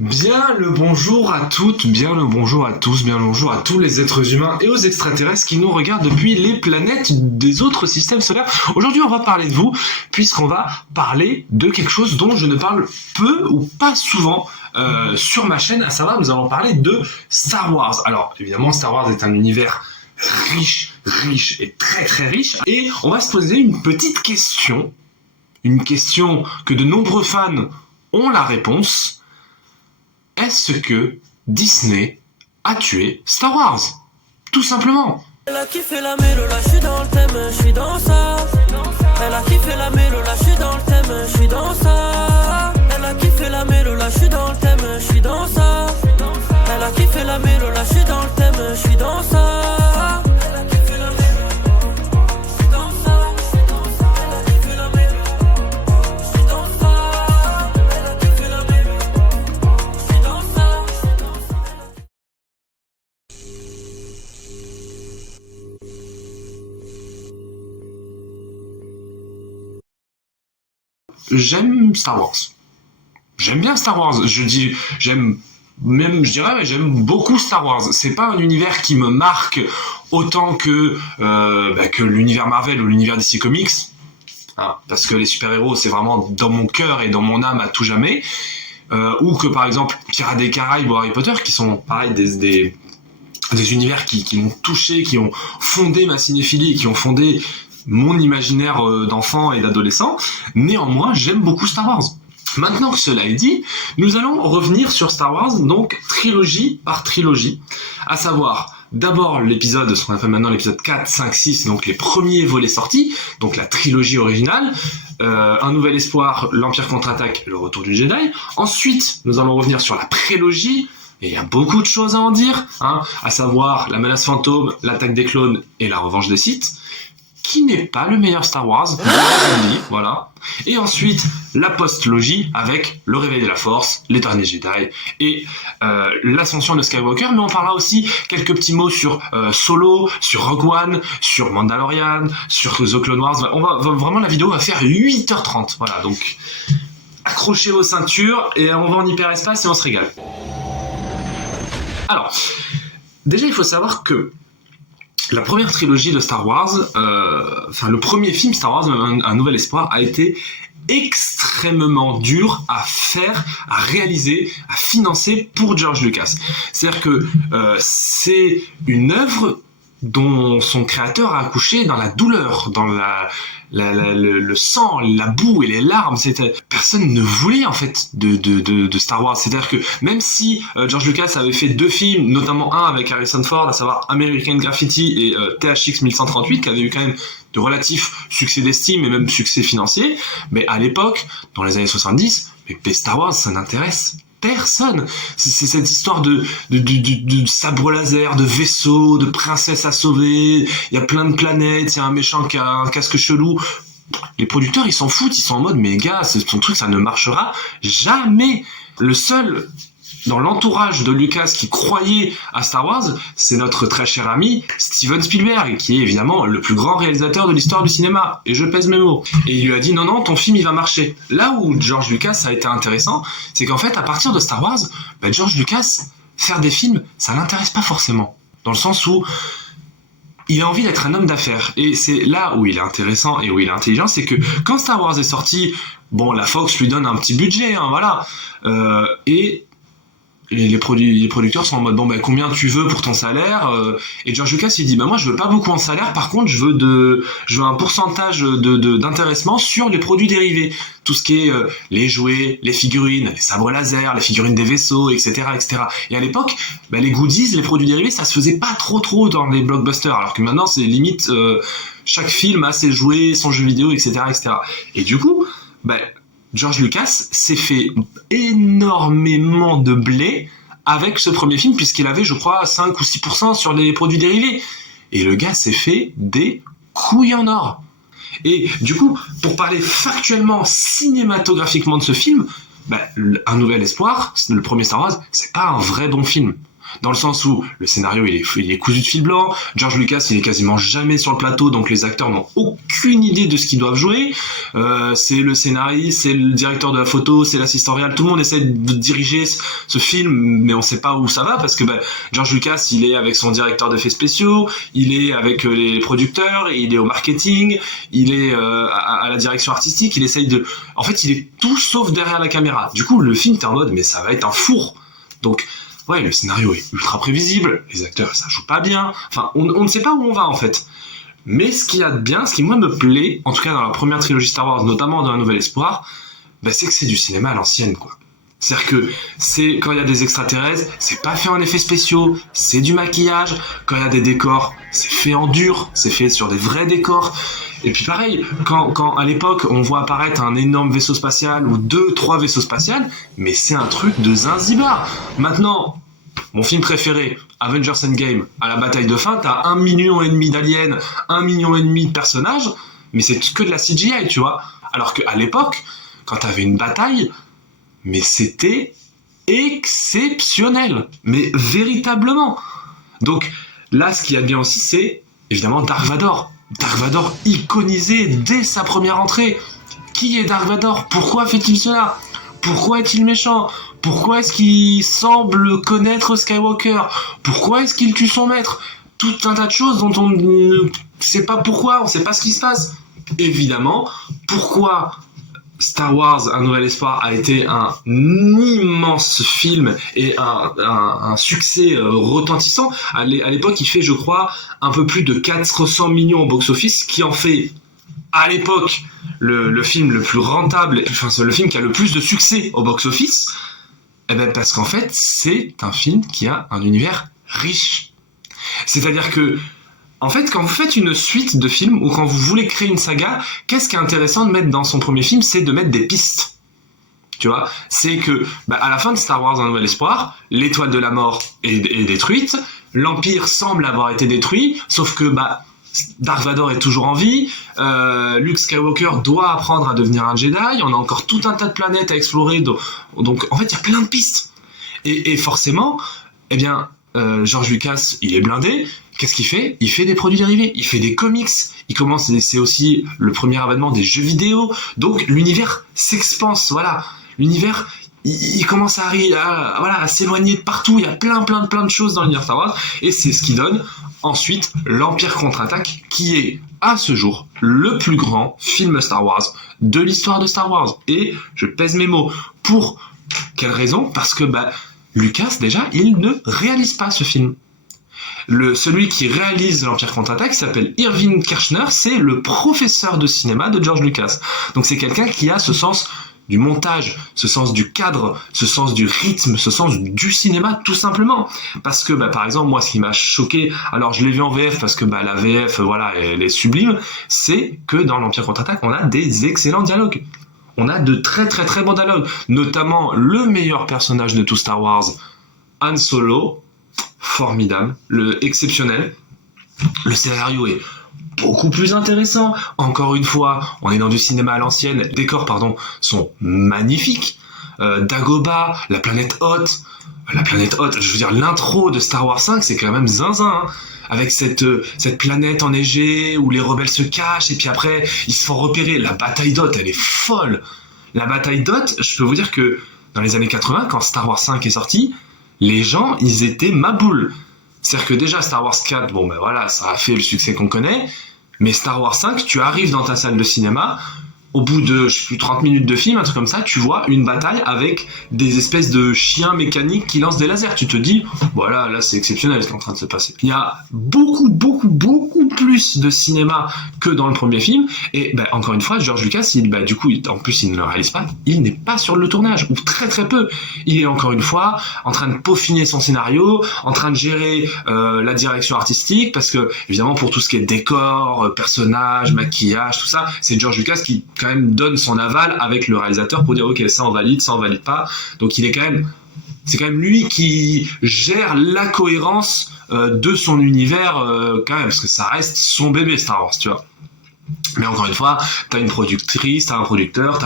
Bien le bonjour à toutes, bien le bonjour à tous, bien le bonjour à tous les êtres humains et aux extraterrestres qui nous regardent depuis les planètes des autres systèmes solaires. Aujourd'hui, on va parler de vous, puisqu'on va parler de quelque chose dont je ne parle peu ou pas souvent sur ma chaîne, à savoir, nous allons parler de Star Wars. Alors, évidemment, Star Wars est un univers riche et très très riche, et on va se poser une petite question, une question que de nombreux fans ont la réponse. Est-ce que Disney a tué Star Wars? Tout simplement. Elle a kiffé la mélo, là je suis dans le thème, je suis dans ça. Elle a kiffé la mélo, là je suis dans le thème, je suis dans ça. Elle a kiffé la mélo, là je suis dans le thème, je suis dans ça. Elle a kiffé la mélo, là je suis dans le thème, je suis dans ça. Elle a kiffé la mélo, je suis dans ça. Elle a kiffé la mélo, je suis dans ça. Elle a kiffé la mélo, je suis dans ça. J'aime Star Wars. J'aime bien Star Wars. J'aime beaucoup Star Wars. C'est pas un univers qui me marque autant que l'univers Marvel ou l'univers DC Comics. Hein, parce que les super-héros, c'est vraiment dans mon cœur et dans mon âme à tout jamais. Ou que par exemple Pirates des Caraïbes ou Harry Potter, qui sont pareil des univers qui m'ont touché, qui ont fondé ma cinéphilie, qui ont fondé mon imaginaire d'enfant et d'adolescent. Néanmoins, j'aime beaucoup Star Wars. Maintenant que cela est dit, nous allons revenir sur Star Wars, donc trilogie par trilogie, à savoir d'abord l'épisode, ce qu'on appelle maintenant l'épisode 4, 5, 6, donc les premiers volets sortis, donc la trilogie originale, Un Nouvel Espoir, l'Empire contre-attaque, le Retour du Jedi. Ensuite, nous allons revenir sur la prélogie, et il y a beaucoup de choses à en dire, hein, à savoir la menace fantôme, l'attaque des clones et la revanche des Sith, qui n'est pas le meilleur Star Wars, voilà. Et ensuite, la post-logie avec le réveil de la Force, les derniers Jedi et l'ascension de Skywalker. Mais on parlera aussi quelques petits mots sur Solo, sur Rogue One, sur Mandalorian, sur The Clone Wars. Vraiment, la vidéo va faire 8h30. Voilà, donc accrochez vos ceintures et on va en hyperespace et on se régale. Alors, déjà, il faut savoir que la première trilogie de Star Wars, le premier film Star Wars, Un Nouvel Espoir, a été extrêmement dur à faire, à réaliser, à financer pour George Lucas. C'est-à-dire que c'est une œuvre dont son créateur a accouché dans la douleur, dans le sang, la boue et les larmes. Personne ne voulait en fait de Star Wars. C'est-à-dire que même si George Lucas avait fait 2 films, notamment un avec Harrison Ford, à savoir American Graffiti et THX 1138, qui avait eu quand même de relatifs succès d'estime et même succès financier, mais à l'époque, dans les années 70, mais Star Wars, ça n'intéresse personne. C'est cette histoire de sabre laser, de vaisseau, de princesse à sauver, il y a plein de planètes, il y a un méchant qui a un casque chelou. Les producteurs, ils s'en foutent, ils sont en mode, mais gars, ton truc, ça ne marchera jamais. Le seul dans l'entourage de Lucas qui croyait à Star Wars, c'est notre très cher ami Steven Spielberg, qui est évidemment le plus grand réalisateur de l'histoire du cinéma, et je pèse mes mots. Et il lui a dit non, ton film il va marcher. Là où George Lucas a été intéressant, c'est qu'en fait à partir de Star Wars, George Lucas, faire des films, ça l'intéresse pas forcément. Dans le sens où il a envie d'être un homme d'affaires. Et c'est là où il est intéressant et où il est intelligent, c'est que quand Star Wars est sorti, bon, la Fox lui donne un petit budget, hein, voilà. Et les producteurs sont en mode combien tu veux pour ton salaire, et George Lucas il dit moi je veux pas beaucoup en salaire, par contre je veux un pourcentage d'intéressement sur les produits dérivés, tout ce qui est les jouets, les figurines, les sabres laser, les figurines des vaisseaux, etc. Et à l'époque les goodies, les produits dérivés, ça se faisait pas trop dans les blockbusters, alors que maintenant c'est limite chaque film a ses jouets, son jeu vidéo, etc. Et du coup George Lucas s'est fait énormément de blé avec ce premier film, puisqu'il avait, je crois, 5 ou 6% sur les produits dérivés. Et le gars s'est fait des couilles en or. Et du coup, pour parler factuellement, cinématographiquement de ce film, Un Nouvel Espoir, le premier Star Wars, c'est pas un vrai bon film. Dans le sens où le scénario il est cousu de fil blanc, George Lucas il est quasiment jamais sur le plateau, donc les acteurs n'ont aucune idée de ce qu'ils doivent jouer. C'est le scénariste, c'est le directeur de la photo, c'est l'assistant réel, tout le monde essaie de diriger ce film, mais on sait pas où ça va parce que George Lucas il est avec son directeur d'effets spéciaux, il est avec les producteurs, il est au marketing, il est à la direction artistique, il essaye de... En fait il est tout sauf derrière la caméra. Du coup le film t'es en mode mais ça va être un four. Donc ouais, le scénario est ultra prévisible, les acteurs ça joue pas bien, enfin on ne sait pas où on va en fait. Mais ce qu'il y a de bien, ce qui moi me plaît, en tout cas dans la première trilogie Star Wars, notamment dans Un Nouvel Espoir, c'est que c'est du cinéma à l'ancienne quoi. C'est-à-dire que quand il y a des extraterrestres, c'est pas fait en effets spéciaux, c'est du maquillage. Quand il y a des décors, c'est fait en dur, c'est fait sur des vrais décors. Et puis pareil, quand à l'époque on voit apparaître un énorme vaisseau spatial ou 2-3 vaisseaux spatials, mais c'est un truc de Zanzibar. Maintenant, mon film préféré, Avengers Endgame, à la bataille de fin, t'as 1,5 million d'aliens, 1,5 million de personnages, mais c'est que de la CGI, tu vois. Alors qu'à l'époque, quand t'avais une bataille, mais c'était exceptionnel, mais véritablement. Donc là, ce qu'il y a de bien aussi, c'est évidemment Dark Vador. Dark Vador iconisé dès sa première entrée. Qui est Dark Vador ? Pourquoi fait-il cela ? Pourquoi est-il méchant ? Pourquoi est-ce qu'il semble connaître Skywalker ? Pourquoi est-ce qu'il tue son maître ? Tout un tas de choses dont on ne sait pas pourquoi, on ne sait pas ce qui se passe. Évidemment, pourquoi Star Wars Un Nouvel Espoir a été un immense film et un succès retentissant. À l'époque, il fait, je crois, un peu plus de 400 millions au box-office, qui en fait, à l'époque, le film le plus rentable, enfin, c'est le film qui a le plus de succès au box-office. Parce qu'en fait, c'est un film qui a un univers riche. C'est-à-dire que, en fait, quand vous faites une suite de films ou quand vous voulez créer une saga, qu'est-ce qui est intéressant de mettre dans son premier film ? C'est de mettre des pistes. Tu vois ? C'est que, à la fin de Star Wars Un Nouvel Espoir, l'étoile de la mort est détruite, l'Empire semble avoir été détruit, sauf que, Dark Vador est toujours en vie, Luke Skywalker doit apprendre à devenir un Jedi, on a encore tout un tas de planètes à explorer, donc en fait, il y a plein de pistes. Et forcément, George Lucas, il est blindé. Qu'est-ce qu'il fait ? Il fait des produits dérivés, il fait des comics, c'est aussi le premier avènement des jeux vidéo, donc l'univers s'expanse, voilà. L'univers, il commence à s'éloigner de partout, il y a plein de choses dans l'univers Star Wars, et c'est ce qui donne ensuite l'Empire contre-attaque, qui est, à ce jour, le plus grand film Star Wars de l'histoire de Star Wars. Et je pèse mes mots. Pour quelle raison ? Parce que, Lucas, déjà, il ne réalise pas ce film. Celui qui réalise l'Empire contre-attaque s'appelle Irving Kershner, c'est le professeur de cinéma de George Lucas. Donc c'est quelqu'un qui a ce sens du montage, ce sens du cadre, ce sens du rythme, ce sens du cinéma, tout simplement. Parce que, par exemple, moi, ce qui m'a choqué, alors je l'ai vu en VF parce que la VF, voilà, elle est sublime, c'est que dans l'Empire contre-attaque, on a des excellents dialogues. On a de très très très bons dialogues, notamment le meilleur personnage de tout Star Wars, Han Solo, formidable, exceptionnel. Le scénario est beaucoup plus intéressant. Encore une fois, on est dans du cinéma à l'ancienne. Les décors, sont magnifiques. Dagobah, la planète Hoth, je veux dire, l'intro de Star Wars 5, c'est quand même zinzin, hein. Avec cette planète enneigée où les rebelles se cachent et puis après ils se font repérer. La bataille d'Hoth, elle est folle. La bataille d'Hoth, je peux vous dire que dans les années 80, quand Star Wars 5 est sorti, les gens, ils étaient maboules. C'est-à-dire que déjà Star Wars 4, ça a fait le succès qu'on connaît, mais Star Wars 5, tu arrives dans ta salle de cinéma, au bout de, 30 minutes de film, un truc comme ça, tu vois une bataille avec des espèces de chiens mécaniques qui lancent des lasers. Tu te dis, voilà, là c'est exceptionnel ce qui est en train de se passer. Il y a beaucoup plus de cinéma que dans le premier film. Et encore une fois, George Lucas, du coup, en plus il ne le réalise pas, il n'est pas sur le tournage, ou très très peu. Il est encore une fois en train de peaufiner son scénario, en train de gérer la direction artistique, parce que évidemment pour tout ce qui est décor, personnages, maquillage, tout ça, c'est George Lucas qui quand même donne son aval avec le réalisateur pour dire ok, ça on valide pas. Donc c'est quand même lui qui gère la cohérence de son univers quand même, parce que ça reste son bébé Star Wars, tu vois. Mais encore une fois, t'as une productrice, t'as un producteur,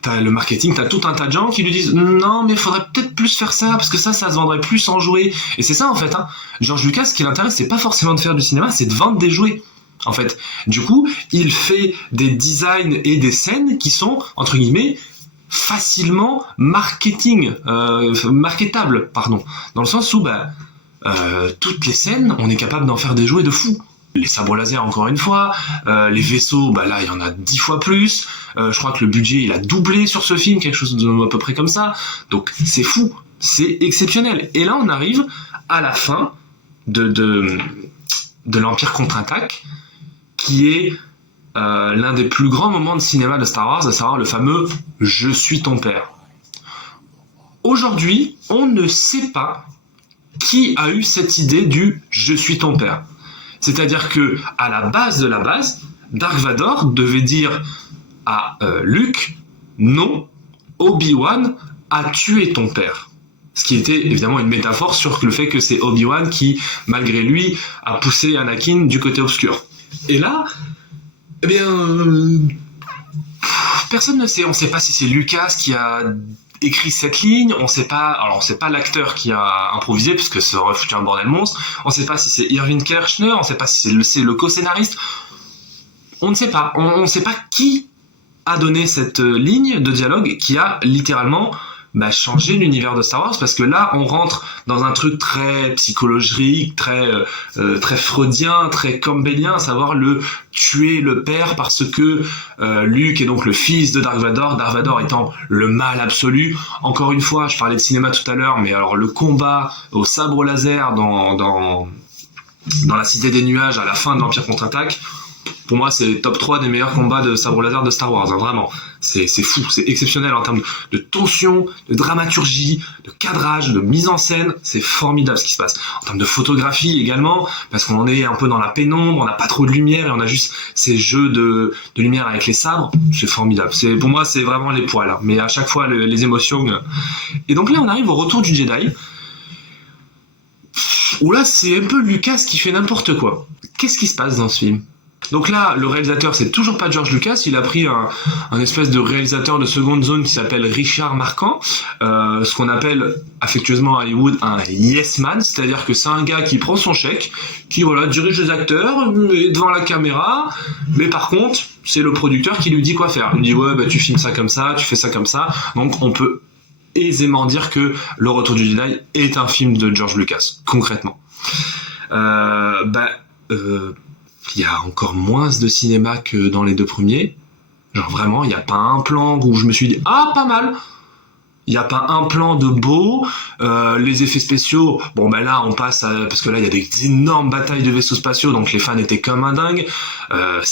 t'as le marketing, t'as tout un tas de gens qui lui disent non mais faudrait peut-être plus faire ça parce que ça se vendrait plus en jouets. Et c'est ça en fait. George Lucas, ce qui l'intéresse, c'est pas forcément de faire du cinéma, c'est de vendre des jouets. En fait, du coup, il fait des designs et des scènes qui sont entre guillemets facilement marketables, pardon, dans le sens où toutes les scènes, on est capable d'en faire des jouets de fou. Les sabres laser, encore une fois, les vaisseaux, là il y en a 10 fois plus. Je crois que le budget il a doublé sur ce film, quelque chose à peu près comme ça. Donc c'est fou, c'est exceptionnel. Et là on arrive à la fin de l'Empire contre-attaque, qui est l'un des plus grands moments de cinéma de Star Wars, à savoir le fameux « Je suis ton père ». Aujourd'hui, on ne sait pas qui a eu cette idée du « Je suis ton père ». C'est-à-dire que à la base de la base, Dark Vador devait dire à Luke « Non, Obi-Wan a tué ton père ». Ce qui était évidemment une métaphore sur le fait que c'est Obi-Wan qui, malgré lui, a poussé Anakin du côté obscur. Et là, eh bien, personne ne sait. On ne sait pas si c'est Lucas qui a écrit cette ligne, on sait pas, alors on sait pas l'acteur qui a improvisé parce que ça aurait foutu un bordel monstre, on sait pas si c'est Irving Kershner, on sait pas si c'est le co-scénariste, on ne sait pas, on sait pas qui a donné cette ligne de dialogue qui a littéralement changer l'univers de Star Wars, parce que là on rentre dans un truc très psychologique, très freudien, très campbellien, à savoir le tuer le père parce que Luke est donc le fils de Dark Vador étant le mal absolu. Encore une fois, je parlais de cinéma tout à l'heure, mais alors le combat au sabre laser dans la Cité des Nuages à la fin de l'Empire contre-attaque, pour moi c'est top 3 des meilleurs combats de sabre laser de Star Wars, vraiment. C'est fou, c'est exceptionnel en termes de tension, de dramaturgie, de cadrage, de mise en scène, c'est formidable ce qui se passe. En termes de photographie également, parce qu'on est un peu dans la pénombre, on n'a pas trop de lumière et on a juste ces jeux de lumière avec les sabres, c'est formidable. Pour moi c'est vraiment les poils, mais à chaque fois les émotions. Et donc là on arrive au retour du Jedi, où là c'est un peu Lucas qui fait n'importe quoi. Qu'est-ce qui se passe dans ce film ? Donc là, le réalisateur, c'est toujours pas George Lucas, il a pris un espèce de réalisateur de seconde zone qui s'appelle Richard Marquand, ce qu'on appelle affectueusement à Hollywood un yes man, c'est-à-dire que c'est un gars qui prend son chèque, qui dirige les acteurs, est devant la caméra, mais par contre, c'est le producteur qui lui dit quoi faire. Il lui dit ouais, tu filmes ça comme ça, tu fais ça comme ça, donc on peut aisément dire que Le Retour du Jedi est un film de George Lucas, concrètement. Il y a encore moins de cinéma que dans les deux premiers. Genre vraiment, il n'y a pas un plan où je me suis dit « Ah, pas mal !» Il n'y a pas un plan de beau. Les effets spéciaux, là, on passe à... Parce que là, il y a des énormes batailles de vaisseaux spatiaux, donc les fans étaient comme un dingue. Les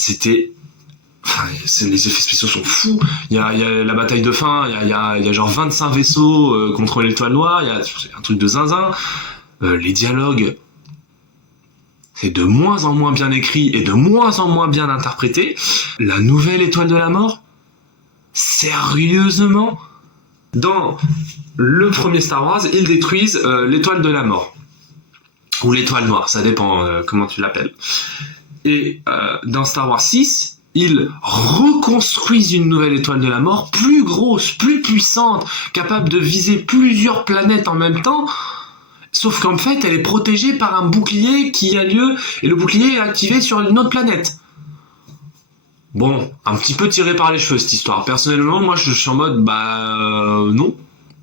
effets spéciaux sont fous. Il y a la bataille de fin, il y a genre 25 vaisseaux contre l'étoile noire, c'est un truc de zinzin. Les dialogues... c'est de moins en moins bien écrit et de moins en moins bien interprété. La nouvelle étoile de la mort ? Sérieusement ? Dans le premier Star Wars, ils détruisent l'étoile de la mort. Ou l'étoile noire, ça dépend comment tu l'appelles. Et dans Star Wars 6, ils reconstruisent une nouvelle étoile de la mort, plus grosse, plus puissante, capable de viser plusieurs planètes en même temps. Sauf qu'en fait, elle est protégée par un bouclier qui a lieu, et le bouclier est activé sur une autre planète. Bon, un petit peu tiré par les cheveux cette histoire. Personnellement, moi je suis en mode, non.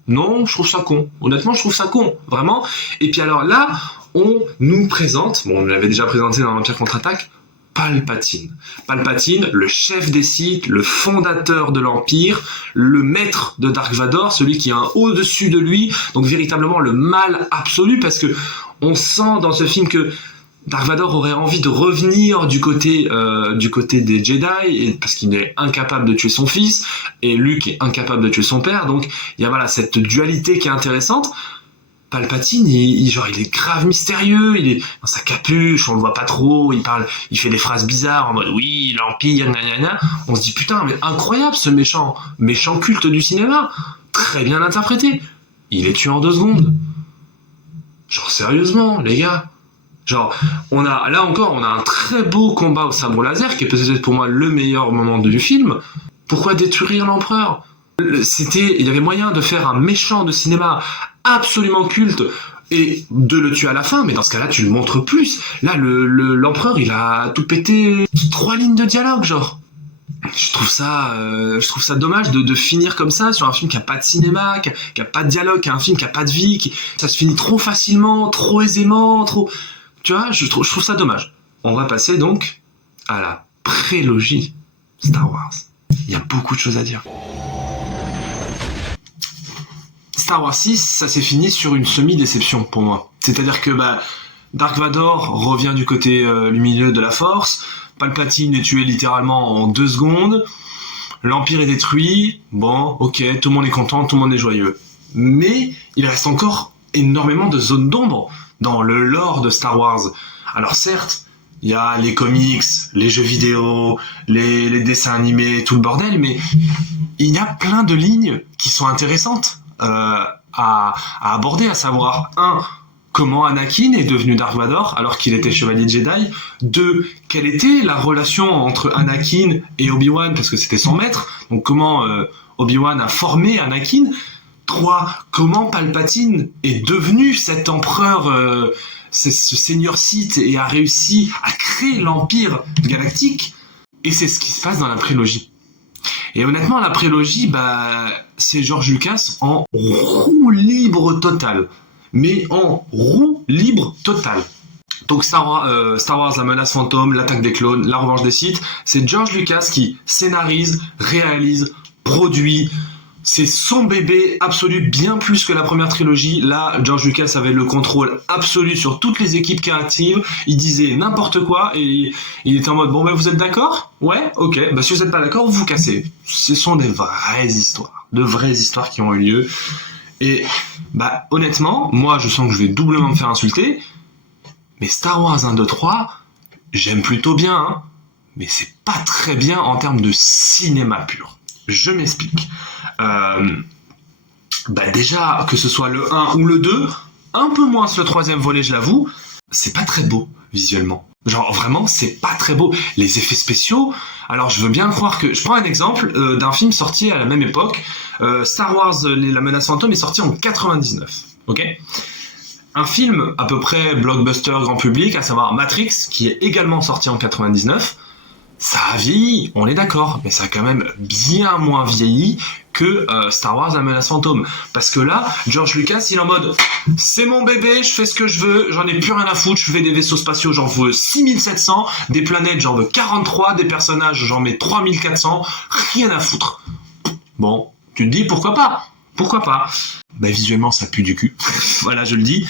Non, je trouve ça con. Honnêtement, je trouve ça con, vraiment. Et puis alors là, on nous présente, on l'avait déjà présenté dans l'Empire contre-attaque, Palpatine. Palpatine, le chef des Sith, le fondateur de l'Empire, le maître de Dark Vador, celui qui est au-dessus de lui, donc véritablement le mal absolu, parce que on sent dans ce film que Dark Vador aurait envie de revenir du côté des Jedi, parce qu'il est incapable de tuer son fils, et Luke est incapable de tuer son père, donc il y a cette dualité qui est intéressante. Palpatine, il est grave mystérieux, il est dans sa capuche, on le voit pas trop, il fait des phrases bizarres en mode oui, l'Empire, gna. On se dit putain, mais incroyable ce méchant culte du cinéma, très bien interprété. Il est tué en 2 secondes. Genre sérieusement, les gars, Genre, on a un très beau combat au sabre laser, qui est peut-être pour moi le meilleur moment du film. Pourquoi détruire l'empereur ? Il y avait moyen de faire un méchant de cinéma absolument culte et de le tuer à la fin, mais dans ce cas-là, tu le montres plus. Là, l'empereur, il a tout pété 3 lignes de dialogue, genre. Je trouve ça dommage de finir comme ça sur un film qui a pas de cinéma, qui a pas de dialogue, qui a un film qui a pas de vie, ça se finit trop facilement, trop aisément, trop... Tu vois, je trouve ça dommage. On va passer donc à la prélogie Star Wars. Il y a beaucoup de choses à dire. Star Wars 6, ça s'est fini sur une semi-déception pour moi. C'est-à-dire que Dark Vador revient du côté lumineux de la Force, Palpatine est tué littéralement en 2 secondes, l'Empire est détruit, bon, ok, tout le monde est content, tout le monde est joyeux. Mais il reste encore énormément de zones d'ombre dans le lore de Star Wars. Alors certes, il y a les comics, les jeux vidéo, les dessins animés, tout le bordel, mais il y a plein de lignes qui sont intéressantes à aborder, à savoir 1. Comment Anakin est devenu Dark Vador alors qu'il était chevalier Jedi. 2. Quelle était la relation entre Anakin et Obi-Wan parce que c'était son maître. Donc comment Obi-Wan a formé Anakin. 3. Comment Palpatine est devenu cet empereur, ce seigneur Sith et a réussi à créer l'Empire galactique. Et c'est ce qui se passe dans la prélogie. Et honnêtement, la prélogie, c'est George Lucas en roue libre totale. Mais en roue libre totale. Donc Star Wars, la menace fantôme, l'attaque des clones, la revanche des Sith, c'est George Lucas qui scénarise, réalise, produit. C'est son bébé absolu, bien plus que la première trilogie. Là, George Lucas avait le contrôle absolu sur toutes les équipes créatives. Il disait n'importe quoi et il était en mode vous êtes d'accord ? Ouais, ok. Si vous n'êtes pas d'accord, vous vous cassez. Ce sont de vraies histoires qui ont eu lieu. Et honnêtement, moi je sens que je vais doublement me faire insulter, mais Star Wars 1, 2, 3, j'aime plutôt bien, hein, mais c'est pas très bien en termes de cinéma pur. Je m'explique. Déjà, que ce soit le 1 ou le 2, un peu moins le 3e volet, je l'avoue, c'est pas très beau visuellement. Genre vraiment, c'est pas très beau. Les effets spéciaux, alors je veux bien croire que... Je prends un exemple d'un film sorti à la même époque. Star Wars, la menace fantôme est sorti en 99. Ok ? Un film à peu près blockbuster grand public, à savoir Matrix, qui est également sorti en 99. Ça a vieilli, on est d'accord, mais ça a quand même bien moins vieilli que Star Wars, la menace fantôme. Parce que là, George Lucas, il est en mode « C'est mon bébé, je fais ce que je veux, j'en ai plus rien à foutre, je fais des vaisseaux spatiaux, j'en veux 6700, des planètes, j'en veux 43, des personnages, j'en mets 3400, rien à foutre. » Bon, tu te dis pourquoi pas ? Pourquoi pas ? Visuellement, ça pue du cul. Voilà, je le dis.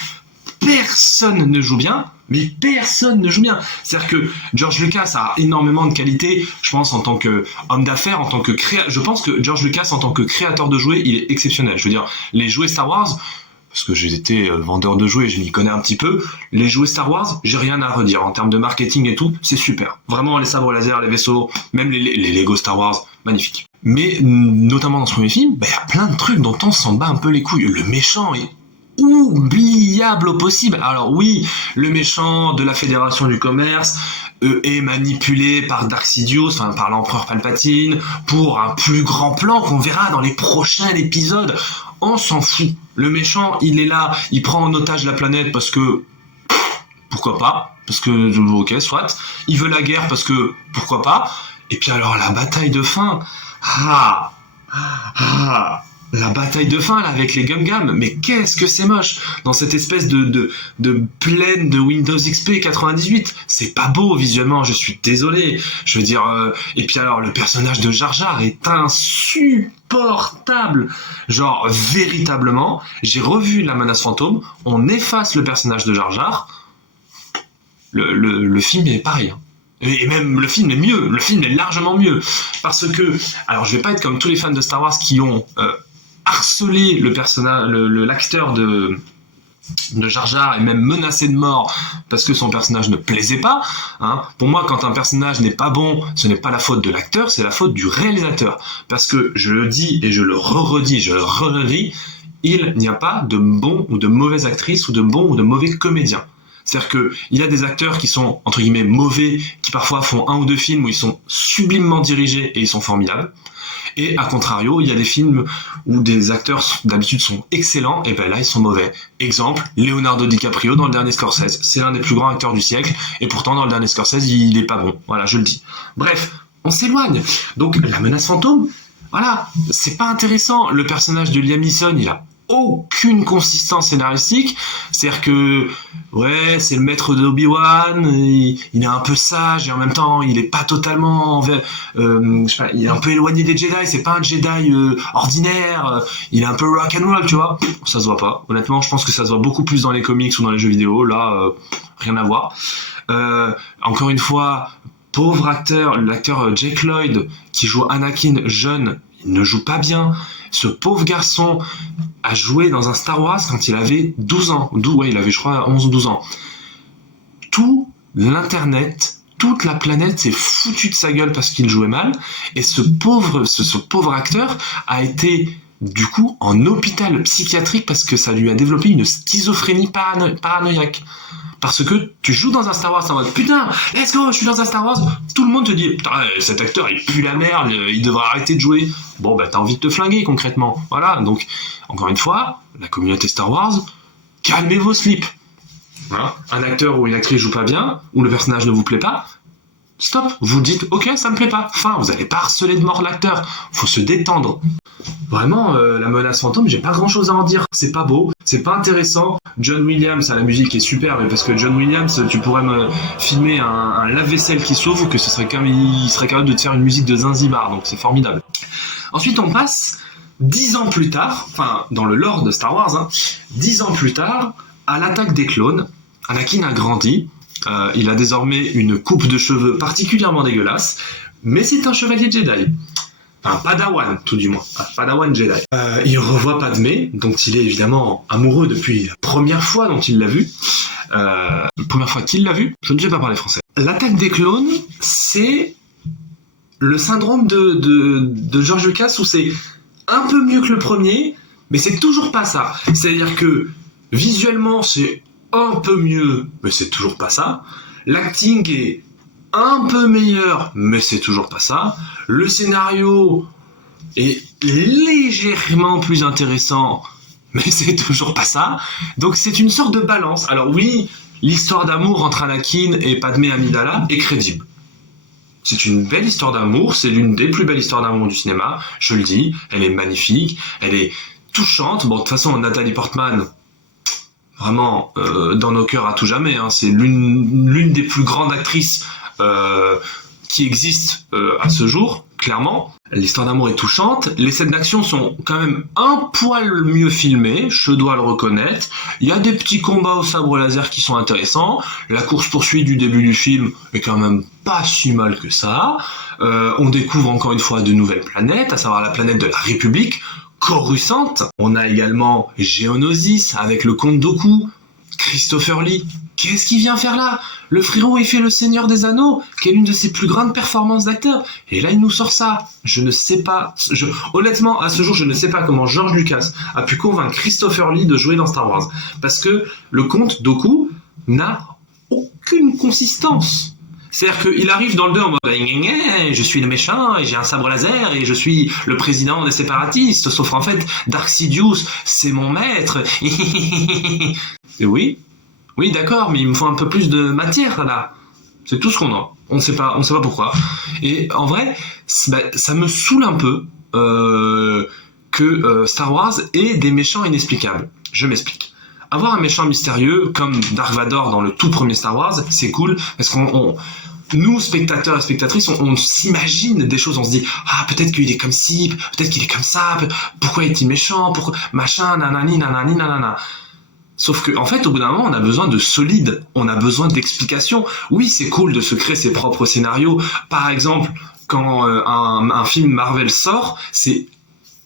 Personne ne joue bien, mais personne ne joue bien. C'est-à-dire que George Lucas a énormément de qualités, je pense, en tant qu'homme d'affaires, en tant que je pense que George Lucas, en tant que créateur de jouets, il est exceptionnel. Je veux dire, les jouets Star Wars, parce que j'étais vendeur de jouets, je m'y connais un petit peu, les jouets Star Wars, j'ai rien à redire. En termes de marketing et tout, c'est super. Vraiment, les sabres laser, les vaisseaux, même les Lego Star Wars, magnifique. Mais, notamment dans ce premier film, il y a plein de trucs dont on s'en bat un peu les couilles. Le méchant est oubliable au possible. Alors oui, le méchant de la Fédération du Commerce est manipulé par Dark Sidious, par l'empereur Palpatine, pour un plus grand plan qu'on verra dans les prochains épisodes. On s'en fout. Le méchant, il est là, il prend en otage la planète parce que... pourquoi pas ? Parce que, ok, soit. Il veut la guerre parce que... pourquoi pas ? Et puis alors, la bataille de fin... la bataille de fin là avec les Gum-Gum, mais qu'est-ce que c'est moche dans cette espèce de plaine de Windows XP 98. C'est pas beau visuellement, je suis désolé. Je veux dire, et puis alors le personnage de Jar Jar est insupportable. Genre véritablement, j'ai revu La Menace Fantôme, on efface le personnage de Jar Jar, le film est pareil. Hein. Et même le film est mieux, le film est largement mieux. Parce que, alors je vais pas être comme tous les fans de Star Wars qui ont harcelé le personnage, l'acteur de Jar Jar et même menacé de mort parce que son personnage ne plaisait pas. Hein. Pour moi, quand un personnage n'est pas bon, ce n'est pas la faute de l'acteur, c'est la faute du réalisateur. Parce que je le dis et je le redis, je le redis, il n'y a pas de bon ou de mauvaise actrice ou de bon ou de mauvais comédien. C'est-à-dire que il y a des acteurs qui sont entre guillemets mauvais, qui parfois font 1 ou 2 films où ils sont sublimement dirigés et ils sont formidables. Et à contrario, il y a des films où des acteurs d'habitude sont excellents, et ben là ils sont mauvais. Exemple, Leonardo DiCaprio dans le dernier Scorsese. C'est l'un des plus grands acteurs du siècle, et pourtant dans le dernier Scorsese, il est pas bon. Voilà, je le dis. Bref, on s'éloigne. Donc la menace fantôme, voilà, c'est pas intéressant. Le personnage de Liam Neeson, il a aucune consistance scénaristique. C'est-à-dire que, ouais, c'est le maître de Obi-Wan, il est un peu sage et en même temps, il est pas totalement, je sais pas, il est un peu éloigné des Jedi. C'est pas un Jedi ordinaire. Il est un peu rock and roll, tu vois. Ça se voit pas. Honnêtement, je pense que ça se voit beaucoup plus dans les comics ou dans les jeux vidéo. Là, rien à voir. Encore une fois, pauvre acteur, l'acteur Jake Lloyd qui joue Anakin jeune, il ne joue pas bien. Ce pauvre garçon a joué dans un Star Wars quand il avait 12 ans. Ouais, il avait, je crois, 11 ou 12 ans. Tout l'internet, toute la planète s'est foutue de sa gueule parce qu'il jouait mal. Et ce pauvre acteur a été, du coup, en hôpital psychiatrique parce que ça lui a développé une schizophrénie paranoïaque. Parce que tu joues dans un Star Wars en mode putain, let's go, je suis dans un Star Wars. Tout le monde te dit putain, cet acteur il pue la merde, il devrait arrêter de jouer. Bon, bah t'as envie de te flinguer concrètement. Voilà, donc encore une fois, la communauté Star Wars, calmez vos slips. Voilà. Un acteur ou une actrice joue pas bien, ou le personnage ne vous plaît pas, stop, vous dites ok, ça me plaît pas. Enfin, vous allez pas harceler de mort l'acteur. Faut se détendre. Vraiment, la menace fantôme, j'ai pas grand chose à en dire. C'est pas beau, c'est pas intéressant. John Williams, la musique est super, mais parce que John Williams, tu pourrais me filmer un lave-vaisselle qui sauve, ou que il serait capable de te faire une musique de Zanzibar, donc c'est formidable. Ensuite, on passe 10 ans plus tard, enfin, dans le lore de Star Wars, hein, 10 ans plus tard, à l'attaque des clones. Anakin a grandi, il a désormais une coupe de cheveux particulièrement dégueulasse, mais c'est un chevalier Jedi. Enfin, Padawan, tout du moins. Padawan Jedi. Il revoit Padmé, dont il est évidemment amoureux depuis la première fois dont il l'a vu. La première fois qu'il l'a vu, je ne sais pas parler français. L'attaque des clones, c'est le syndrome de George Lucas où c'est un peu mieux que le premier, mais c'est toujours pas ça. C'est-à-dire que visuellement, c'est un peu mieux, mais c'est toujours pas ça. L'acting est un peu meilleur, mais c'est toujours pas ça. Le scénario est légèrement plus intéressant, mais c'est toujours pas ça. Donc c'est une sorte de balance. Alors oui, l'histoire d'amour entre Anakin et Padmé Amidala est crédible. C'est une belle histoire d'amour, c'est l'une des plus belles histoires d'amour du cinéma, je le dis. Elle est magnifique, elle est touchante. Bon, de toute façon, Nathalie Portman, vraiment, dans nos cœurs à tout jamais, hein, c'est l'une des plus grandes actrices qui existe à ce jour, clairement. L'histoire d'amour est touchante, les scènes d'action sont quand même un poil mieux filmées, je dois le reconnaître. Il y a des petits combats au sabre laser qui sont intéressants, la course-poursuite du début du film est quand même pas si mal que ça. On découvre encore une fois de nouvelles planètes, à savoir la planète de la République, Coruscant. On a également Geonosis avec le comte Dooku, Christopher Lee. Qu'est-ce qu'il vient faire là? Le frérot, il fait le Seigneur des Anneaux, qui est l'une de ses plus grandes performances d'acteur. Et là, il nous sort ça. Je ne sais pas. Honnêtement, à ce jour, je ne sais pas comment George Lucas a pu convaincre Christopher Lee de jouer dans Star Wars. Parce que le comte Dooku n'a aucune consistance. C'est-à-dire qu'il arrive dans le 2 en mode « Je suis le méchant, et j'ai un sabre laser, et je suis le président des séparatistes, sauf qu'en fait, Dark Sidious, c'est mon maître. » Et oui, d'accord, mais il me faut un peu plus de matière, là. C'est tout ce qu'on a. On sait pas pourquoi. Et en vrai, ça me saoule un peu que Star Wars ait des méchants inexplicables. Je m'explique. Avoir un méchant mystérieux, comme Dark Vador dans le tout premier Star Wars, c'est cool, parce qu'on nous, spectateurs et spectatrices, on s'imagine des choses, on se dit « Ah, peut-être qu'il est comme ci, peut-être qu'il est comme ça, pourquoi est-il méchant, pourquoi, machin, nanani, nanani, nanana. » Sauf que, en fait, au bout d'un moment, on a besoin de solide, on a besoin d'explications. Oui, c'est cool de se créer ses propres scénarios. Par exemple, quand un film Marvel sort, c'est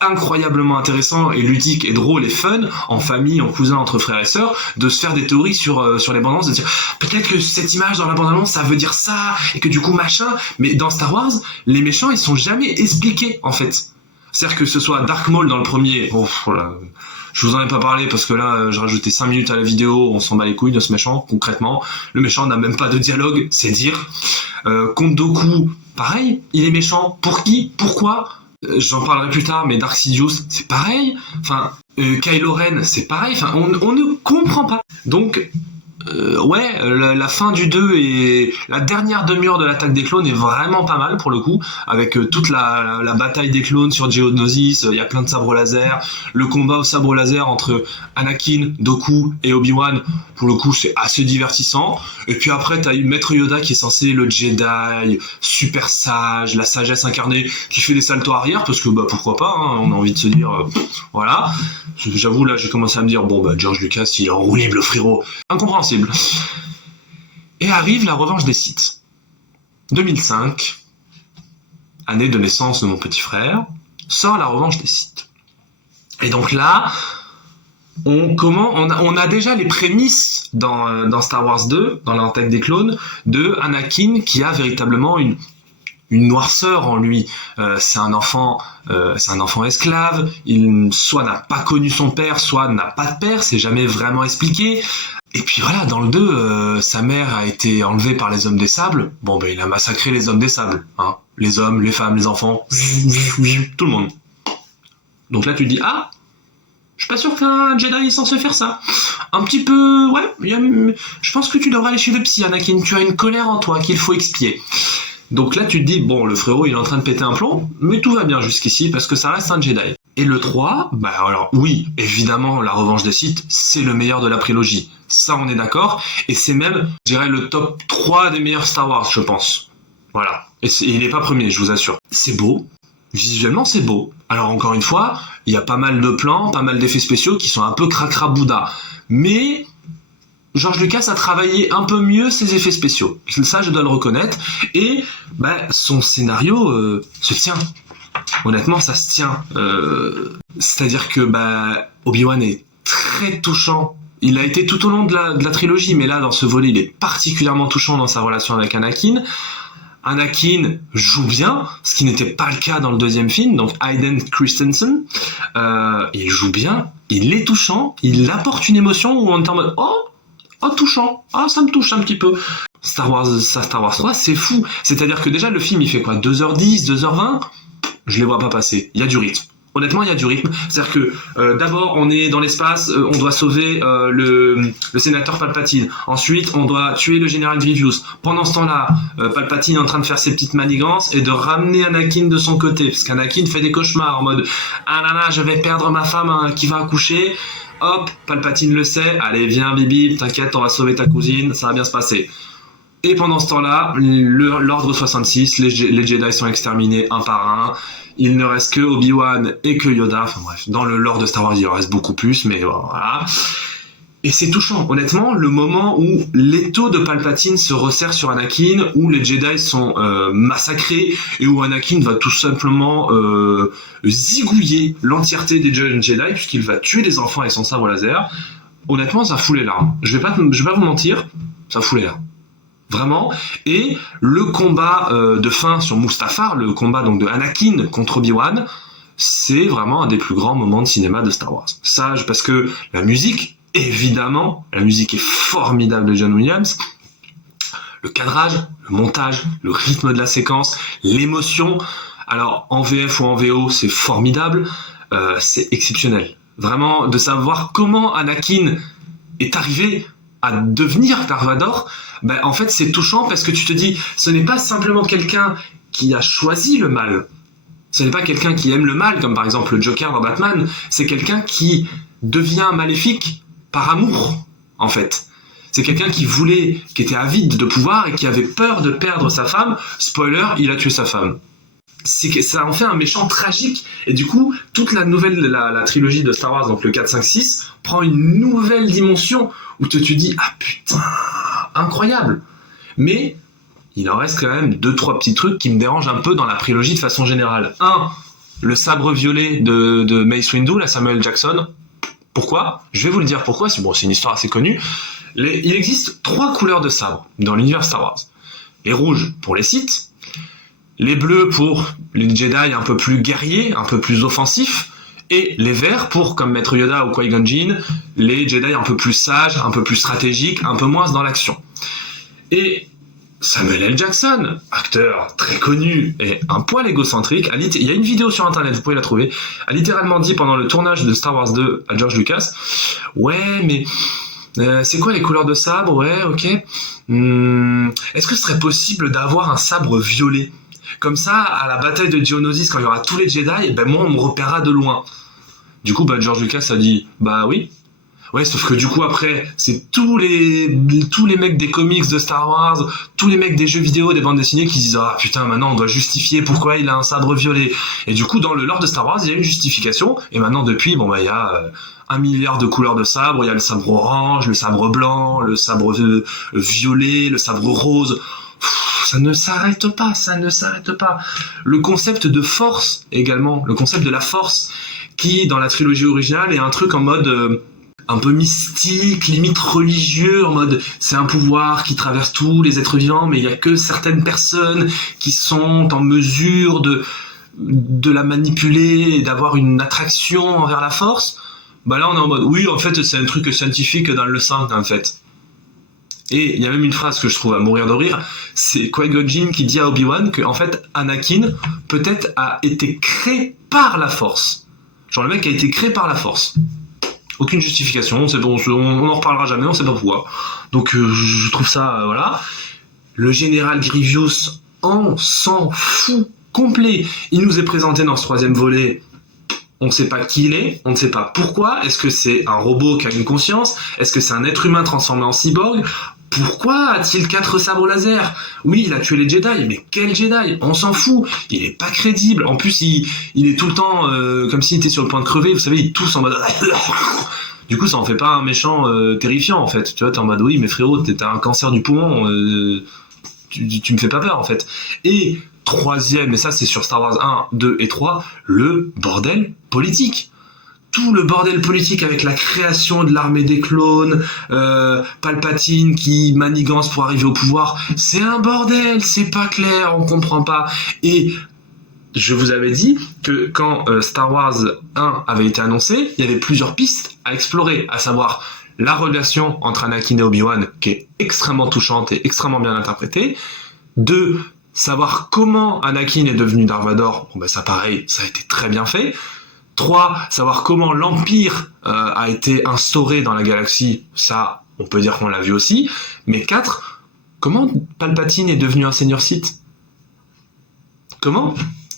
incroyablement intéressant et ludique et drôle et fun, en famille, en cousin, entre frères et sœurs, de se faire des théories sur les bandes annonces, de dire peut-être que cette image dans la bande annonce ça veut dire ça, et que du coup machin, mais dans Star Wars, les méchants ils sont jamais expliqués en fait. C'est-à-dire que ce soit Dark Maul dans le premier, Je vous en ai pas parlé parce que là, j'ai rajouté 5 minutes à la vidéo, on s'en bat les couilles de ce méchant, concrètement. Le méchant n'a même pas de dialogue, c'est dire. Comte Dooku, pareil, il est méchant. Pour qui? Pourquoi? J'en parlerai plus tard, mais Dark Sidious, c'est pareil. Enfin, Kylo Ren, c'est pareil. Enfin, on ne comprend pas. Donc, la fin du 2 et la dernière demi-heure de l'attaque des clones est vraiment pas mal pour le coup, avec toute la bataille des clones sur Geonosis, il y a plein de sabres laser, le combat au sabre laser entre Anakin, Dooku et Obi-Wan, pour le coup c'est assez divertissant, et puis après t'as eu Maître Yoda qui est censé le Jedi, super sage, la sagesse incarnée, qui fait des saltos arrière, parce que pourquoi pas, hein, on a envie de se dire, voilà, j'avoue là j'ai commencé à me dire, George Lucas il est enroulé le frérot, incompréhensible. Et arrive la revanche des Sith. 2005, année de naissance de mon petit frère, sort la revanche des Sith. Et donc là, on a déjà les prémices dans Star Wars 2, dans l'attaque des clones, de Anakin qui a véritablement une noirceur en lui. C'est un enfant esclave. Il soit n'a pas connu son père, soit n'a pas de père. C'est jamais vraiment expliqué. Et puis voilà, dans le 2, sa mère a été enlevée par les hommes des sables. Il a massacré les hommes des sables, hein. Les hommes, les femmes, les enfants, tout le monde. Donc là, tu te dis, je suis pas sûr qu'un Jedi est censé faire ça. Un petit peu, je pense que tu devrais aller chez le psy, Anakin. Tu as une colère en toi qu'il faut expier. Donc là, tu te dis, le frérot, il est en train de péter un plomb, mais tout va bien jusqu'ici, parce que ça reste un Jedi. Et le 3, alors oui, évidemment, la revanche des Sith, c'est le meilleur de la prélogie. Ça, on est d'accord. Et c'est même, je dirais, le top 3 des meilleurs Star Wars, je pense. Voilà. Et il est pas premier, je vous assure. C'est beau. Visuellement, c'est beau. Alors, encore une fois, il y a pas mal de plans, pas mal d'effets spéciaux qui sont un peu cracra-bouda. Mais George Lucas a travaillé un peu mieux ses effets spéciaux. Ça, je dois le reconnaître. Et son scénario se tient. Honnêtement, ça se tient. C'est-à-dire que Obi-Wan est très touchant. Il a été tout au long de la trilogie, mais là, dans ce volet, il est particulièrement touchant dans sa relation avec Anakin. Anakin joue bien, ce qui n'était pas le cas dans le deuxième film, donc Hayden Christensen. Il joue bien, il est touchant, il apporte une émotion où on est en mode touchant, ça me touche un petit peu. Star Wars 3, c'est fou. C'est-à-dire que déjà, le film, il fait quoi, 2h10, 2h20 ? Je les vois pas passer. Il y a du rythme. Honnêtement, il y a du rythme. C'est-à-dire que d'abord, on est dans l'espace, on doit sauver le sénateur Palpatine. Ensuite, on doit tuer le général Grievous. Pendant ce temps-là, Palpatine est en train de faire ses petites manigances et de ramener Anakin de son côté. Parce qu'Anakin fait des cauchemars en mode « Ah là là, je vais perdre ma femme qui va accoucher. » Hop, Palpatine le sait. « Allez, viens Bibi, t'inquiète, on va sauver ta cousine, ça va bien se passer. » Et pendant ce temps-là, l'ordre 66, les Jedi sont exterminés un par un. Il ne reste que Obi-Wan et que Yoda. Enfin bref, dans le lore de Star Wars, il en reste beaucoup plus, mais voilà. Et c'est touchant, honnêtement, le moment où l'étau de Palpatine se resserre sur Anakin, où les Jedi sont massacrés, et où Anakin va tout simplement zigouiller l'entièreté des Jedi, puisqu'il va tuer les enfants avec son sabre laser. Honnêtement, ça fout les larmes. Je vais pas vous mentir, ça fout les larmes. Vraiment. Et le combat de fin sur Mustafar, le combat donc de Anakin contre Obi-Wan, c'est vraiment un des plus grands moments de cinéma de Star Wars. Ça, parce que la musique, évidemment, la musique est formidable de John Williams. Le cadrage, le montage, le rythme de la séquence, l'émotion. Alors, en VF ou en VO, c'est formidable. C'est exceptionnel. Vraiment, de savoir comment Anakin est arrivé à devenir Dark Vador, en fait c'est touchant parce que tu te dis ce n'est pas simplement quelqu'un qui a choisi le mal, ce n'est pas quelqu'un qui aime le mal comme par exemple le Joker dans Batman, c'est quelqu'un qui devient maléfique par amour en fait. C'est quelqu'un qui était avide de pouvoir et qui avait peur de perdre sa femme. Spoiler, il a tué sa femme. Ça en fait un méchant tragique, et du coup toute la trilogie de Star Wars, donc le 4, 5, 6 prend une nouvelle dimension où tu dis putain, incroyable. Mais il en reste quand même 2-3 petits trucs qui me dérangent un peu dans la prélogie de façon générale. Le sabre violet de Mace Windu, la Samuel Jackson. Pourquoi ? Je vais vous le dire pourquoi, c'est une histoire assez connue. Il existe 3 couleurs de sabre dans l'univers Star Wars. Les rouges pour les Sith, les bleus pour les Jedi un peu plus guerriers, un peu plus offensifs, Et les verts pour, comme Maître Yoda ou Qui-Gon Jinn, les Jedi un peu plus sages, un peu plus stratégiques, un peu moins dans l'action. Et Samuel L. Jackson, acteur très connu et un poil égocentrique, il y a une vidéo sur internet, vous pouvez la trouver, a littéralement dit pendant le tournage de Star Wars 2 à George Lucas, ouais mais c'est quoi les couleurs de sabre, ouais ok, est-ce que ce serait possible d'avoir un sabre violet? Comme ça, à la bataille de Geonosis, quand il y aura tous les Jedi, ben moi on me repérera de loin. Du coup, George Lucas a dit, bah oui. Ouais, sauf que du coup après, c'est tous les mecs des comics de Star Wars, tous les mecs des jeux vidéo, des bandes dessinées qui disent ah putain maintenant on doit justifier pourquoi il a un sabre violet. Et du coup dans le lore de Star Wars il y a une justification. Et maintenant depuis il y a 1 milliard de couleurs de sabre. Il y a le sabre orange, le sabre blanc, le sabre violet, le sabre rose. Ça ne s'arrête pas. Le concept de force également, le concept de la force qui dans la trilogie originale est un truc en mode un peu mystique, limite religieux, en mode c'est un pouvoir qui traverse tous les êtres vivants, mais il n'y a que certaines personnes qui sont en mesure de la manipuler et d'avoir une attraction envers la force. Bah là on est en mode oui en fait c'est un truc scientifique dans le sang en fait. Et il y a même une phrase que je trouve à mourir de rire, c'est Qui-Gon Jinn qui dit à Obi-Wan que en fait Anakin peut-être a été créé par la force. Genre le mec a été créé par la force. Aucune justification, on en reparlera jamais, on sait pas pourquoi. Donc je trouve ça, voilà. Le général Grievous, on s'en fout complet. Il nous est présenté dans ce 3e volet, on ne sait pas qui il est, on ne sait pas pourquoi. Est-ce que c'est un robot qui a une conscience? Est-ce que c'est un être humain transformé en cyborg? Pourquoi a-t-il 4 sabres laser? Oui, il a tué les Jedi, mais quel Jedi? On s'en fout, il est pas crédible. En plus, il est tout le temps comme s'il était sur le point de crever, vous savez, il tousse en mode... Du coup, ça en fait pas un méchant terrifiant, en fait. Tu vois, t'es en mode, oui, mais frérot, t'as un cancer du poumon, tu me fais pas peur, en fait. Et 3e, et ça c'est sur Star Wars 1, 2 et 3, le bordel politique. Tout le bordel politique avec la création de l'armée des clones, Palpatine qui manigance pour arriver au pouvoir, c'est un bordel, c'est pas clair, on comprend pas. Et je vous avais dit que quand Star Wars 1 avait été annoncé, il y avait plusieurs pistes à explorer, à savoir la relation entre Anakin et Obi-Wan, qui est extrêmement touchante et extrêmement bien interprétée. 2, savoir comment Anakin est devenu Dark Vador, bon ben ça pareil, ça a été très bien fait. 3, savoir comment l'Empire a été instauré dans la galaxie, ça, on peut dire qu'on l'a vu aussi. Mais 4, comment Palpatine est devenu un Seigneur Sith? Comment?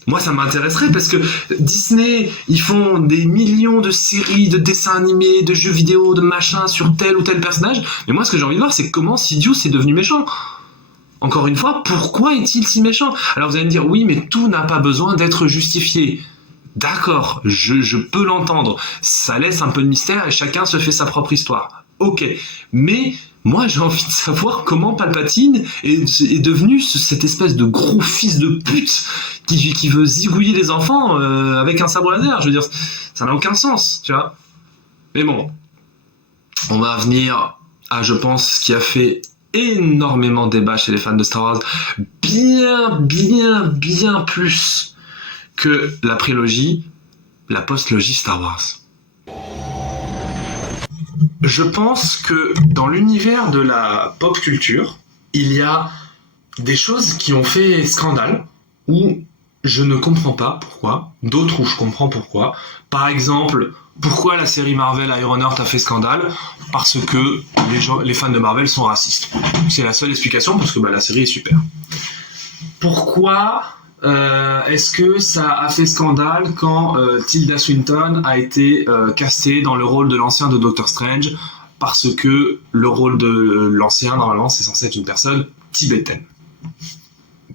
Moi, ça m'intéresserait parce que Disney, ils font des millions de séries, de dessins animés, de jeux vidéo, de machins sur tel ou tel personnage. Mais moi, ce que j'ai envie de voir, c'est comment Sidious est devenu méchant. Encore une fois, pourquoi est-il si méchant? Alors vous allez me dire, oui, mais tout n'a pas besoin d'être justifié. D'accord, je peux l'entendre. Ça laisse un peu de mystère et chacun se fait sa propre histoire. Ok, mais moi j'ai envie de savoir comment Palpatine est devenu cette espèce de gros fils de pute qui veut zigouiller les enfants avec un sabre laser. Je veux dire, ça n'a aucun sens, tu vois. Mais bon, on va venir à, je pense, ce qui a fait énormément débat chez les fans de Star Wars, bien plus que la prélogie, la post-logie Star Wars. Je pense que dans l'univers de la pop culture, il y a des choses qui ont fait scandale, où je ne comprends pas pourquoi, d'autres où je comprends pourquoi. Par exemple, pourquoi la série Marvel Ironheart a fait scandale? Parce que les fans de Marvel sont racistes. C'est la seule explication, parce que la série est super. Pourquoi est-ce que ça a fait scandale quand Tilda Swinton a été castée dans le rôle de l'ancien de Doctor Strange? Parce que le rôle de l'ancien, normalement, c'est censé être une personne tibétaine.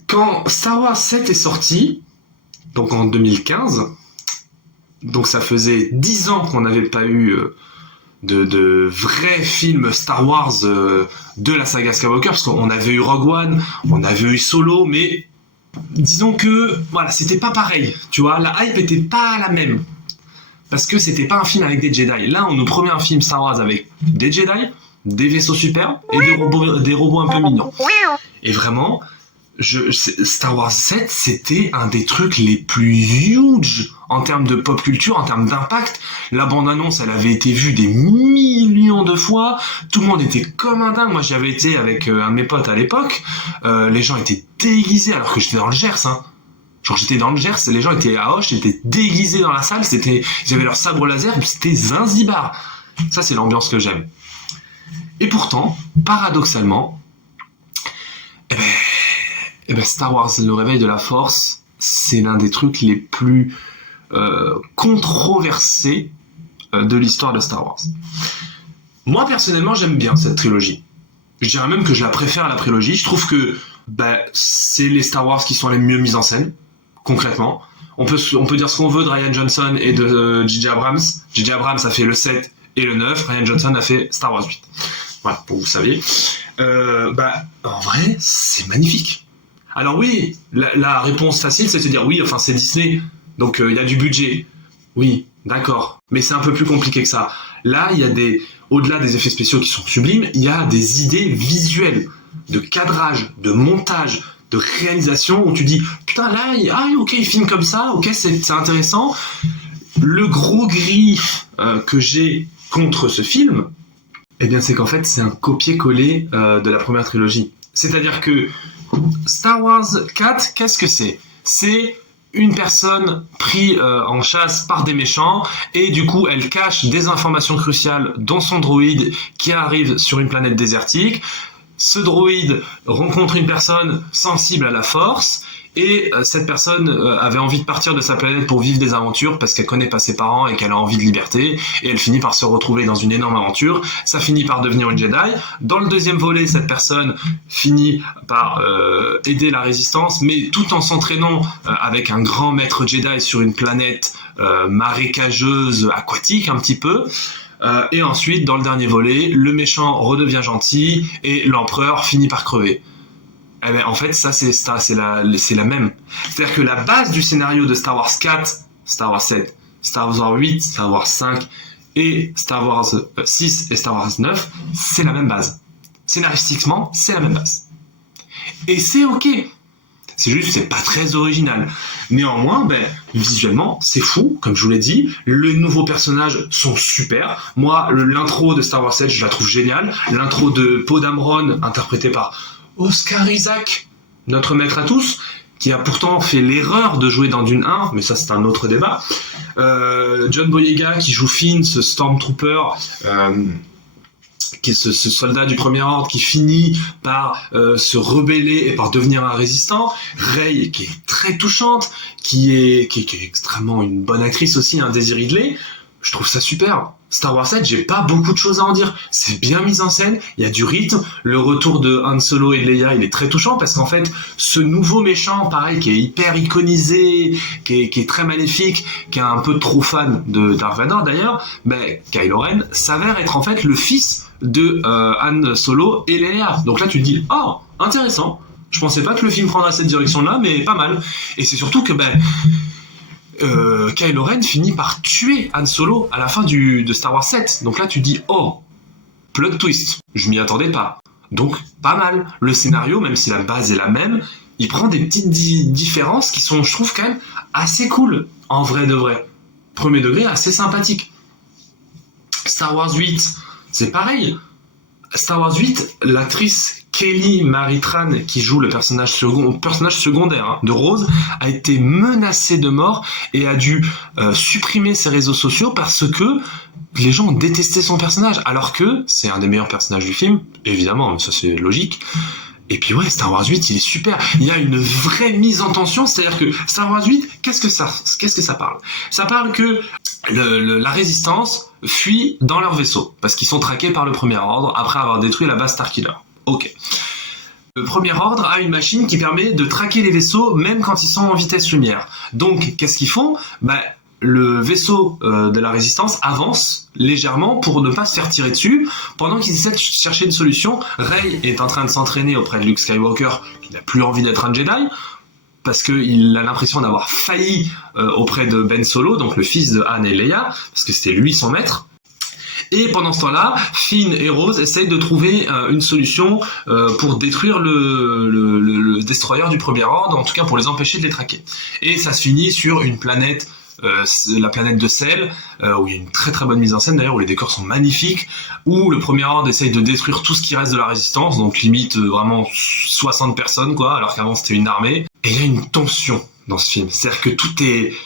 Quand Star Wars 7 est sorti, donc en 2015, donc ça faisait 10 ans qu'on n'avait pas eu de vrais films Star Wars de la saga Skywalker, parce qu'on avait eu Rogue One, on avait eu Solo, mais disons que voilà, c'était pas pareil, tu vois, la hype était pas la même, parce que c'était pas un film avec des Jedi. Là on nous promet un film Star Wars avec des Jedi, des vaisseaux super et des robots un peu mignons. Et vraiment, Star Wars 7, c'était un des trucs les plus huge en termes de pop culture, en termes d'impact. La bande-annonce, elle avait été vue des millions de fois. Tout le monde était comme un dingue. Moi, j'y avais été avec un de mes potes à l'époque. Les gens étaient déguisés alors que j'étais dans le Gers, hein. Genre, j'étais dans le Gers, les gens étaient à Auch, étaient déguisés dans la salle. Ils avaient leur sabre laser, puis c'était Zanzibar. Ça, c'est l'ambiance que j'aime. Et pourtant, paradoxalement, Star Wars, le réveil de la Force, c'est l'un des trucs les plus controversés de l'histoire de Star Wars. Moi, personnellement, j'aime bien cette trilogie. Je dirais même que je la préfère à la prélogie. Je trouve que c'est les Star Wars qui sont les mieux mises en scène, concrètement. On peut dire ce qu'on veut de Rian Johnson et de J.J. Abrams. J.J. Abrams a fait le 7 et le 9. Rian Johnson a fait Star Wars 8. Voilà, pour vous saviez. En vrai, c'est magnifique. Alors oui, la réponse facile, c'est de se dire oui, enfin c'est Disney, donc il y a du budget. Oui, d'accord. Mais c'est un peu plus compliqué que ça. Là, il y a au-delà des effets spéciaux qui sont sublimes, il y a des idées visuelles, de cadrage, de montage, de réalisation, où tu dis, putain là, ok, il filme comme ça, ok, c'est intéressant. Le gros griffe que j'ai contre ce film, c'est qu'en fait, c'est un copier-coller de la première trilogie. C'est-à-dire que Star Wars 4, qu'est-ce que c'est ? C'est une personne prise en chasse par des méchants et du coup elle cache des informations cruciales dans son droïde qui arrive sur une planète désertique. Ce droïde rencontre une personne sensible à la force et cette personne avait envie de partir de sa planète pour vivre des aventures parce qu'elle connaît pas ses parents et qu'elle a envie de liberté, et elle finit par se retrouver dans une énorme aventure. Ça finit par devenir une Jedi. Dans le deuxième volet, cette personne finit par aider la résistance, mais tout en s'entraînant avec un grand maître Jedi sur une planète marécageuse, aquatique un petit peu. Et ensuite, dans le dernier volet, le méchant redevient gentil et l'empereur finit par crever. En fait, ça, c'est la même. C'est-à-dire que la base du scénario de Star Wars 4, Star Wars 7, Star Wars 8, Star Wars 5 et Star Wars 6 et Star Wars 9, c'est la même base. Scénaristiquement, c'est la même base. Et c'est ok. C'est juste, c'est pas très original. Néanmoins, visuellement, c'est fou, comme je vous l'ai dit. Les nouveaux personnages sont super. Moi, l'intro de Star Wars 7, je la trouve géniale. L'intro de Poe Dameron, interprété par Oscar Isaac, notre maître à tous, qui a pourtant fait l'erreur de jouer dans Dune 1, mais ça c'est un autre débat. John Boyega qui joue Finn, ce Stormtrooper, qui est ce soldat du Premier Ordre qui finit par se rebeller et par devenir un résistant. Rey qui est très touchante, qui est extrêmement une bonne actrice aussi, Daisy Ridley. Je trouve ça super. Star Wars 7, j'ai pas beaucoup de choses à en dire. C'est bien mis en scène, il y a du rythme. Le retour de Han Solo et de Leia, il est très touchant parce qu'en fait, ce nouveau méchant, pareil, qui est hyper iconisé, qui est très magnifique, qui est un peu trop fan de Darth Vader d'ailleurs, Kylo Ren s'avère être en fait le fils de Han Solo et Leia. Donc là, tu te dis, oh, intéressant. Je pensais pas que le film prendrait cette direction-là, mais pas mal. Et c'est surtout que Kylo Ren finit par tuer Han Solo à la fin de Star Wars 7. Donc là, tu dis, oh, plot twist. Je m'y attendais pas. Donc, pas mal. Le scénario, même si la base est la même, il prend des petites différences qui sont, je trouve, quand même assez cool. En vrai de vrai. Premier degré, assez sympathique. Star Wars 8, c'est pareil. Star Wars 8, l'actrice Kelly Marie Tran, qui joue le personnage secondaire de Rose, a été menacée de mort et a dû supprimer ses réseaux sociaux parce que les gens ont détesté son personnage, alors que c'est un des meilleurs personnages du film, évidemment, ça c'est logique. Et puis ouais, Star Wars 8, il est super. Il y a une vraie mise en tension, c'est-à-dire que Star Wars 8, qu'est-ce que ça parle ? Ça parle que la résistance fuit dans leur vaisseau, parce qu'ils sont traqués par le Premier Ordre après avoir détruit la base Starkiller. Ok. Le Premier Ordre a une machine qui permet de traquer les vaisseaux même quand ils sont en vitesse lumière. Donc, qu'est-ce qu'ils font ? Le vaisseau de la résistance avance légèrement pour ne pas se faire tirer dessus. Pendant qu'ils essaient de chercher une solution, Rey est en train de s'entraîner auprès de Luke Skywalker, qui n'a plus envie d'être un Jedi, parce qu'il a l'impression d'avoir failli auprès de Ben Solo, donc le fils de Han et Leia, parce que c'était lui son maître. Et pendant ce temps-là, Finn et Rose essayent de trouver une solution pour détruire le destroyer du premier ordre, en tout cas pour les empêcher de les traquer. Et ça se finit sur une planète, la planète de sel, où il y a une très très bonne mise en scène d'ailleurs, où les décors sont magnifiques, où le premier ordre essaye de détruire tout ce qui reste de la résistance, donc limite vraiment 60 personnes quoi, alors qu'avant c'était une armée. Et il y a une tension dans ce film, c'est-à-dire que il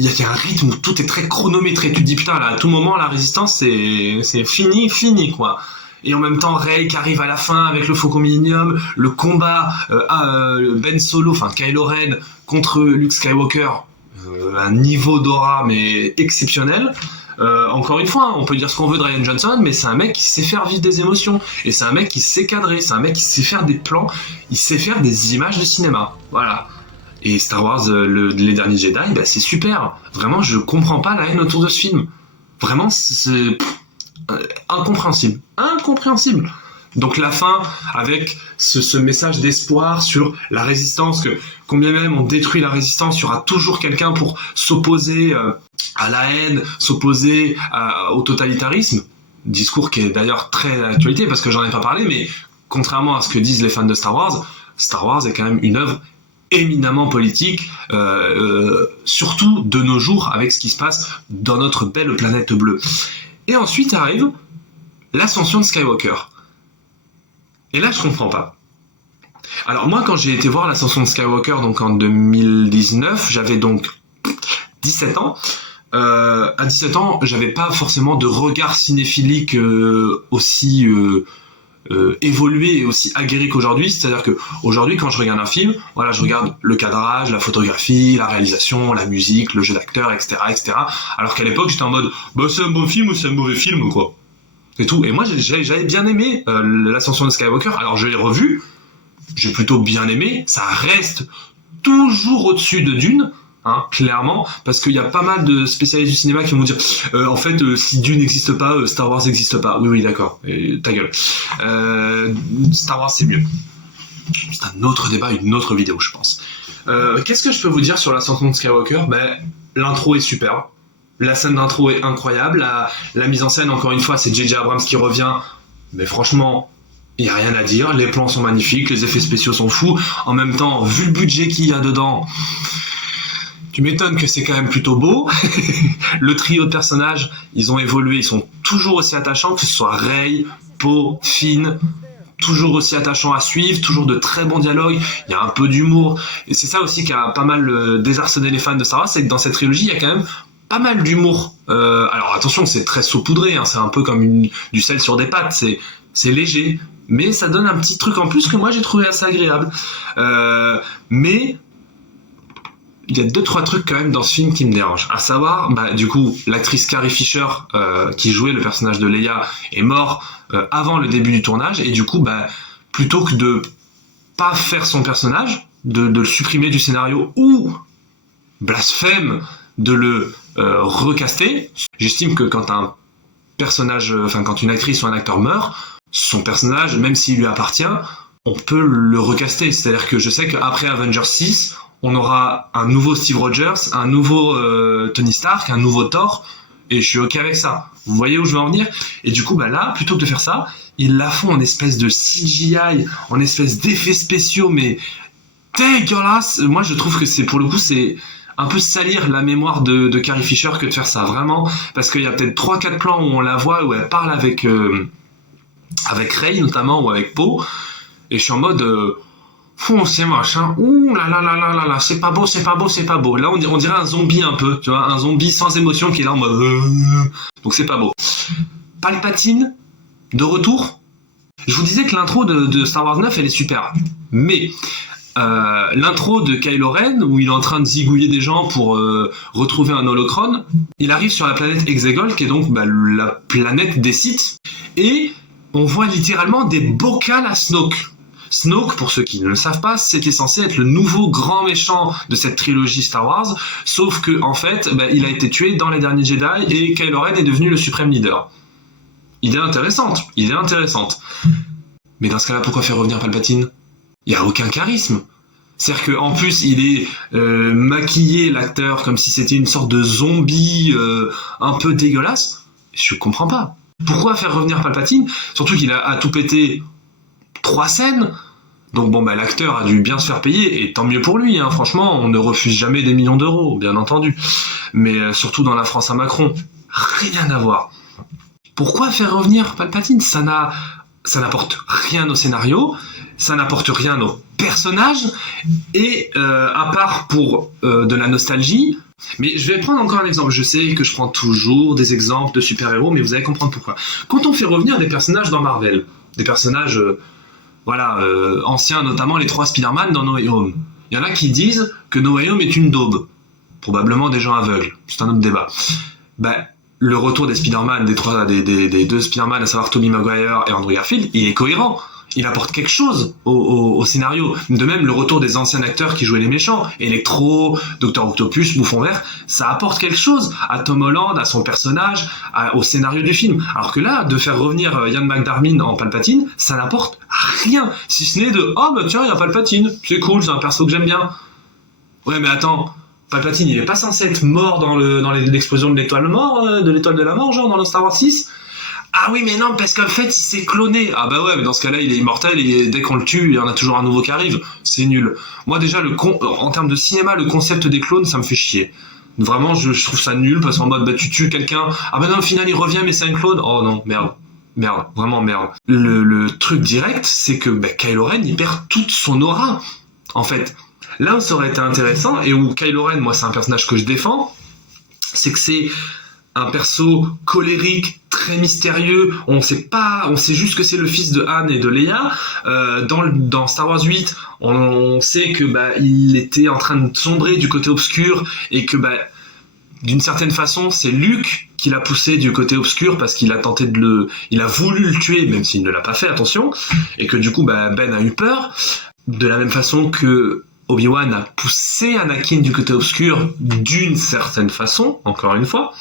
y a un rythme où tout est très chronométré. Tu te dis putain là, à tout moment la résistance c'est fini quoi. Et en même temps Rey qui arrive à la fin avec le Faucon Millenium, le combat Ben Solo, enfin Kylo Ren contre Luke Skywalker, un niveau d'aura mais exceptionnel. Encore une fois, on peut dire ce qu'on veut de Rian Johnson, mais c'est un mec qui sait faire vivre des émotions, et c'est un mec qui sait cadrer, c'est un mec qui sait faire des plans, il sait faire des images de cinéma. Voilà. Et Star Wars, les derniers Jedi, bah, c'est super. Vraiment, je comprends pas la haine autour de ce film. Vraiment, c'est incompréhensible. Incompréhensible. Donc la fin, avec ce message d'espoir sur la résistance, que combien même on détruit la résistance, il y aura toujours quelqu'un pour s'opposer à la haine, s'opposer au totalitarisme. Discours qui est d'ailleurs très d'actualité, parce que j'en ai pas parlé, mais contrairement à ce que disent les fans de Star Wars est quand même une œuvre éminemment politique, surtout de nos jours avec ce qui se passe dans notre belle planète bleue. Et ensuite arrive l'ascension de Skywalker. Et là je comprends pas. Alors moi quand j'ai été voir l'ascension de Skywalker donc en 2019, j'avais donc 17 ans. À 17 ans, j'avais pas forcément de regard cinéphilique aussi évolué et aussi aguerri qu'aujourd'hui. C'est-à-dire que aujourd'hui, quand je regarde un film, voilà, je regarde le cadrage, la photographie, la réalisation, la musique, le jeu d'acteur, etc., etc. Alors qu'à l'époque, j'étais en mode, bah c'est un bon film ou c'est un mauvais film, quoi. C'est tout. Et moi, j'avais bien aimé l'ascension de Skywalker. Alors je l'ai revu, j'ai plutôt bien aimé. Ça reste toujours au-dessus de Dune. Hein, clairement, parce qu'il y a pas mal de spécialistes du cinéma qui vont dire en fait si Dune n'existe pas, Star Wars n'existe pas. Oui d'accord, ta gueule. Star Wars c'est mieux. C'est un autre débat, une autre vidéo je pense. Qu'est-ce que je peux vous dire sur l'ascension de Skywalker? L'intro est superbe, la scène d'intro est incroyable, la mise en scène encore une fois c'est J.J. Abrams qui revient, mais franchement il n'y a rien à dire, les plans sont magnifiques, les effets spéciaux sont fous, en même temps vu le budget qu'il y a dedans, tu m'étonnes que c'est quand même plutôt beau. Le trio de personnages, ils ont évolué, ils sont toujours aussi attachants, que ce soit Rey, Poe, Finn, toujours aussi attachants à suivre, toujours de très bons dialogues, il y a un peu d'humour. Et c'est ça aussi qui a pas mal désarçonné les fans de Star Wars, c'est que dans cette trilogie, il y a quand même pas mal d'humour. Alors attention, c'est très saupoudré, hein, c'est un peu comme du sel sur des pâtes, c'est léger, mais ça donne un petit truc en plus que moi j'ai trouvé assez agréable. Mais il y a 2-3 trucs quand même dans ce film qui me dérangent. À savoir, du coup, l'actrice Carrie Fisher qui jouait le personnage de Leia est morte avant le début du tournage, et du coup, plutôt que de pas faire son personnage, de le supprimer du scénario ou blasphème de le recaster, j'estime que quand un personnage, quand une actrice ou un acteur meurt, son personnage, même s'il lui appartient, on peut le recaster. C'est-à-dire que je sais qu'après Avengers 6, on aura un nouveau Steve Rogers, un nouveau Tony Stark, un nouveau Thor, et je suis ok avec ça. Vous voyez où je veux en venir? Et du coup, là, plutôt que de faire ça, ils la font en espèce de CGI, en espèce d'effets spéciaux, mais dégueulasse. Moi, je trouve que pour le coup, c'est un peu salir la mémoire de Carrie Fisher que de faire ça, vraiment, parce qu'il y a peut-être 3-4 plans où on la voit, où elle parle avec Rey, notamment, ou avec Poe, et je suis en mode... c'est moche, hein. Ouh là là là là là là, c'est pas beau, c'est pas beau, c'est pas beau. Là, on dirait un zombie un peu, tu vois, un zombie sans émotion qui est là en mode... Donc c'est pas beau. Palpatine, de retour. Je vous disais que l'intro de Star Wars 9, elle est super. Mais l'intro de Kylo Ren, où il est en train de zigouiller des gens pour retrouver un holocron, il arrive sur la planète Exegol, qui est donc la planète des Sith, et on voit littéralement des bocals à Snoke. Snoke, pour ceux qui ne le savent pas, c'était censé être le nouveau grand méchant de cette trilogie Star Wars, sauf que en fait, il a été tué dans les derniers Jedi et Kylo Ren est devenu le suprême leader. Idée intéressante. Mais dans ce cas-là, pourquoi faire revenir Palpatine? Il n'y a aucun charisme. C'est-à-dire qu'en plus, il est maquillé, l'acteur, comme si c'était une sorte de zombie un peu dégueulasse. Je comprends pas. Pourquoi faire revenir Palpatine? Surtout qu'il a tout pété 3 scènes. Donc bon, l'acteur a dû bien se faire payer, et tant mieux pour lui, hein. Franchement, on ne refuse jamais des millions d'euros, bien entendu. Mais surtout dans la France à Macron, rien à voir. Pourquoi faire revenir Palpatine? Ça n'apporte rien au scénario, ça n'apporte rien au personnage, et à part pour de la nostalgie. Mais je vais prendre encore un exemple. Je sais que je prends toujours des exemples de super-héros, mais vous allez comprendre pourquoi. Quand on fait revenir des personnages dans Marvel, des personnages anciens, notamment les 3 Spider-Man dans No Way Home, il y en a qui disent que No Way Home est une daube. Probablement des gens aveugles. C'est un autre débat. Le retour des Spider-Man, des 2 Spider-Man, à savoir Tobey Maguire et Andrew Garfield, il est cohérent. Il apporte quelque chose au scénario. De même, le retour des anciens acteurs qui jouaient les méchants, Electro, Dr Octopus, Bouffon Vert, ça apporte quelque chose à Tom Holland, à son personnage, au scénario du film. Alors que là, de faire revenir Ian McDiarmid en Palpatine, ça n'apporte rien, si ce n'est de « Oh bah tiens, il y a Palpatine, c'est cool, c'est un perso que j'aime bien. » Ouais, mais attends, Palpatine, il est pas censé être mort dans l'explosion de l'étoile de la mort, genre dans le Star Wars 6 ? Ah oui, mais non, parce qu'en fait, il s'est cloné. Ah bah ouais, mais dans ce cas-là, il est immortel, et dès qu'on le tue, il y en a toujours un nouveau qui arrive. C'est nul. Moi, déjà, en termes de cinéma, le concept des clones, ça me fait chier. Vraiment, je trouve ça nul, parce qu'en mode, tu tues quelqu'un, ah bah non, au final, il revient, mais c'est un clone. Oh non, merde, vraiment merde. Le truc direct, c'est que Kylo Ren, il perd toute son aura, en fait. Là où ça aurait été intéressant, et où Kylo Ren, moi, c'est un personnage que je défends, c'est que c'est un perso colérique, très mystérieux, on sait juste que c'est le fils de Han et de Leia. Dans Star Wars 8, on sait que il était en train de sombrer du côté obscur, et que d'une certaine façon, c'est Luke qui l'a poussé du côté obscur, parce qu'il a il a voulu le tuer, même s'il ne l'a pas fait, attention, et que du coup Ben a eu peur. De la même façon que Obi-Wan a poussé Anakin du côté obscur, d'une certaine façon, encore une fois.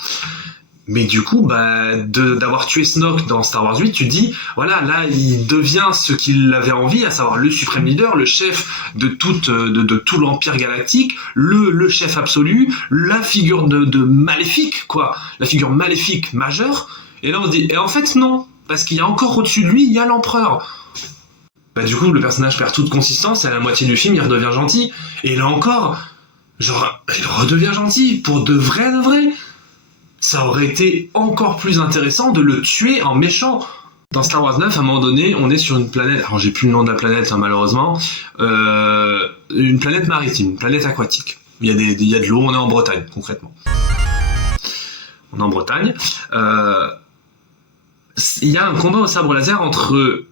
Mais du coup, d'avoir tué Snoke dans Star Wars 8, tu dis, voilà, là, il devient ce qu'il avait envie, à savoir le suprême leader, le chef de tout l'Empire galactique, le chef absolu, la figure de maléfique, quoi, la figure maléfique majeure. Et là, on se dit, et en fait, non, parce qu'il y a encore au-dessus de lui, il y a l'empereur. Du coup, le personnage perd toute consistance, et à la moitié du film, il redevient gentil. Et là encore, genre, il redevient gentil, pour de vrai. Ça aurait été encore plus intéressant de le tuer en méchant. Dans Star Wars 9, à un moment donné, on est sur une planète, alors j'ai plus le nom de la planète, malheureusement, une planète maritime, une planète aquatique. Il y a de l'eau, on est en Bretagne, concrètement. On est en Bretagne. Il y a un combat au sabre laser entre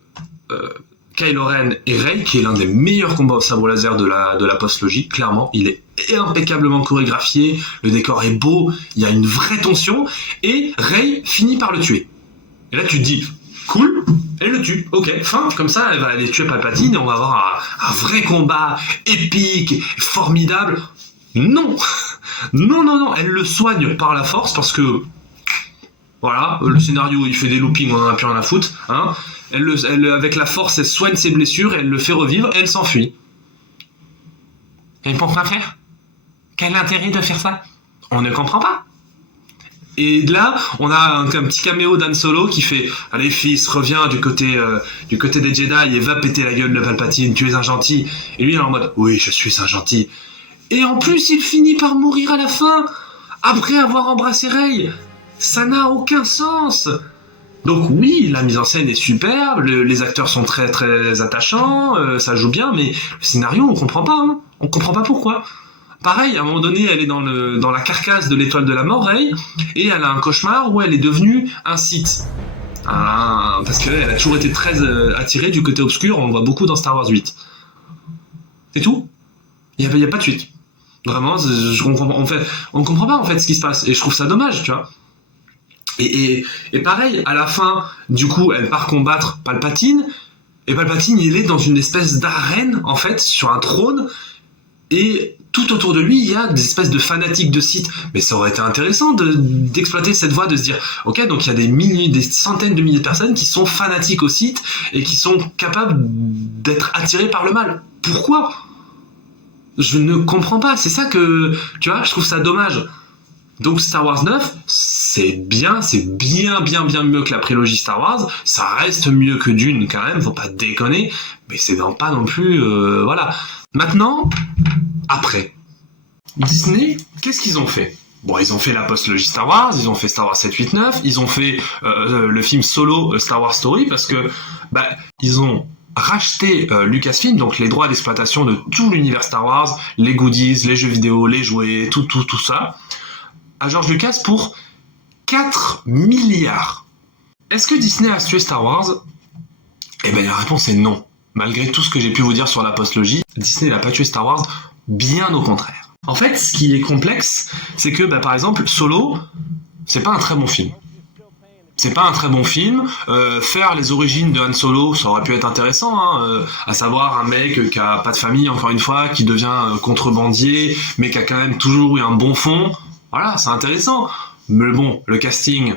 Kylo Ren et Rey, qui est l'un des meilleurs combats au sabre laser de la post-logie, clairement. Il est impeccablement chorégraphié, le décor est beau, il y a une vraie tension, et Rey finit par le tuer. Et là tu te dis, cool, elle le tue, ok, fin, comme ça elle va aller tuer Palpatine, et on va avoir un vrai combat épique, formidable. Non, elle le soigne par la force, parce que voilà, le scénario il fait des loopings, on en a plus rien à foutre, hein. Elle, avec la force, elle soigne ses blessures, elle le fait revivre, et elle s'enfuit. Et pourquoi faire ? Quel intérêt de faire ça ? On ne comprend pas. Et là, on a un petit caméo d'Han Solo qui fait « Allez fils, reviens du côté des Jedi et va péter la gueule de Palpatine, tu es un gentil. » Et lui il est en mode « Oui, je suis un gentil. » Et en plus, il finit par mourir à la fin, après avoir embrassé Rey. Ça n'a aucun sens. Donc oui, la mise en scène est superbe, les acteurs sont très très attachants, ça joue bien, mais le scénario, on comprend pas, hein. On comprend pas pourquoi. Pareil, à un moment donné, elle est dans la carcasse de l'étoile de la mort, Rey, et elle a un cauchemar où elle est devenue un Sith. Parce qu'elle a toujours été très attirée du côté obscur, on le voit beaucoup dans Star Wars 8. C'est tout. Il y a pas de suite. Vraiment, on comprend pas en fait ce qui se passe, et je trouve ça dommage, tu vois. Et pareil, à la fin, du coup, elle part combattre Palpatine, et Palpatine, il est dans une espèce d'arène, en fait, sur un trône, et tout autour de lui, il y a des espèces de fanatiques de Sith. Mais ça aurait été intéressant d'exploiter cette voie, de se dire, ok, donc il y a des centaines de milliers de personnes qui sont fanatiques au Sith, et qui sont capables d'être attirées par le mal. Pourquoi ? Je ne comprends pas, c'est ça que, tu vois, je trouve ça dommage. Donc Star Wars 9, c'est bien mieux que la prélogie Star Wars. Ça reste mieux que Dune quand même, faut pas déconner. Mais c'est pas non plus... voilà. Maintenant, après, Disney, qu'est-ce qu'ils ont fait ? Bon, ils ont fait la post-logie Star Wars, ils ont fait Star Wars 7, 8, 9, ils ont fait le film solo Star Wars Story, parce que ils ont racheté Lucasfilm, donc les droits d'exploitation de tout l'univers Star Wars, les goodies, les jeux vidéo, les jouets, tout ça, à George Lucas pour 4 milliards. Est-ce que Disney a tué Star Wars ? Eh bien, la réponse est non. Malgré tout ce que j'ai pu vous dire sur la post-logie, Disney n'a pas tué Star Wars, bien au contraire. En fait, ce qui est complexe, c'est que, par exemple, Solo, c'est pas un très bon film. C'est pas un très bon film. Faire les origines de Han Solo, ça aurait pu être intéressant, à savoir un mec qui a pas de famille, encore une fois, qui devient contrebandier, mais qui a quand même toujours eu un bon fond. Voilà, c'est intéressant. Mais bon, le casting,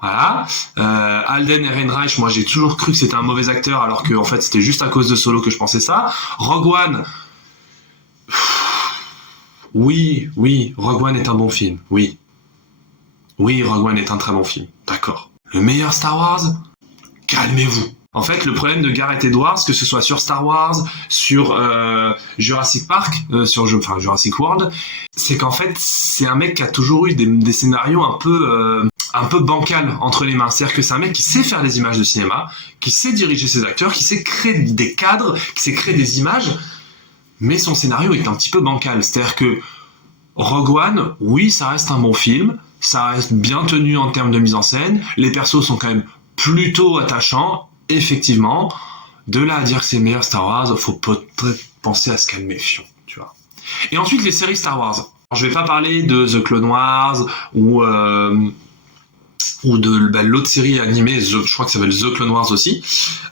voilà. Alden Ehrenreich, moi j'ai toujours cru que c'était un mauvais acteur, alors que en fait c'était juste à cause de Solo que je pensais ça. Rogue One, oui, Rogue One est un bon film, oui, Rogue One est un très bon film, d'accord. Le meilleur Star Wars ? Calmez-vous. En fait, le problème de Gareth Edwards, que ce soit sur Star Wars, sur Jurassic Park, Jurassic World, c'est qu'en fait, c'est un mec qui a toujours eu des scénarios un peu bancal entre les mains. C'est-à-dire que c'est un mec qui sait faire des images de cinéma, qui sait diriger ses acteurs, qui sait créer des cadres, qui sait créer des images, mais son scénario est un petit peu bancal. C'est-à-dire que Rogue One, oui, ça reste un bon film, ça reste bien tenu en termes de mise en scène, les persos sont quand même plutôt attachants, effectivement. De là à dire que c'est le meilleur Star Wars, faut peut-être penser à se calmer, fion, tu vois. Et ensuite, les séries Star Wars. Alors, je vais pas parler de The Clone Wars ou de l'autre série animée, je crois que ça s'appelle The Clone Wars aussi,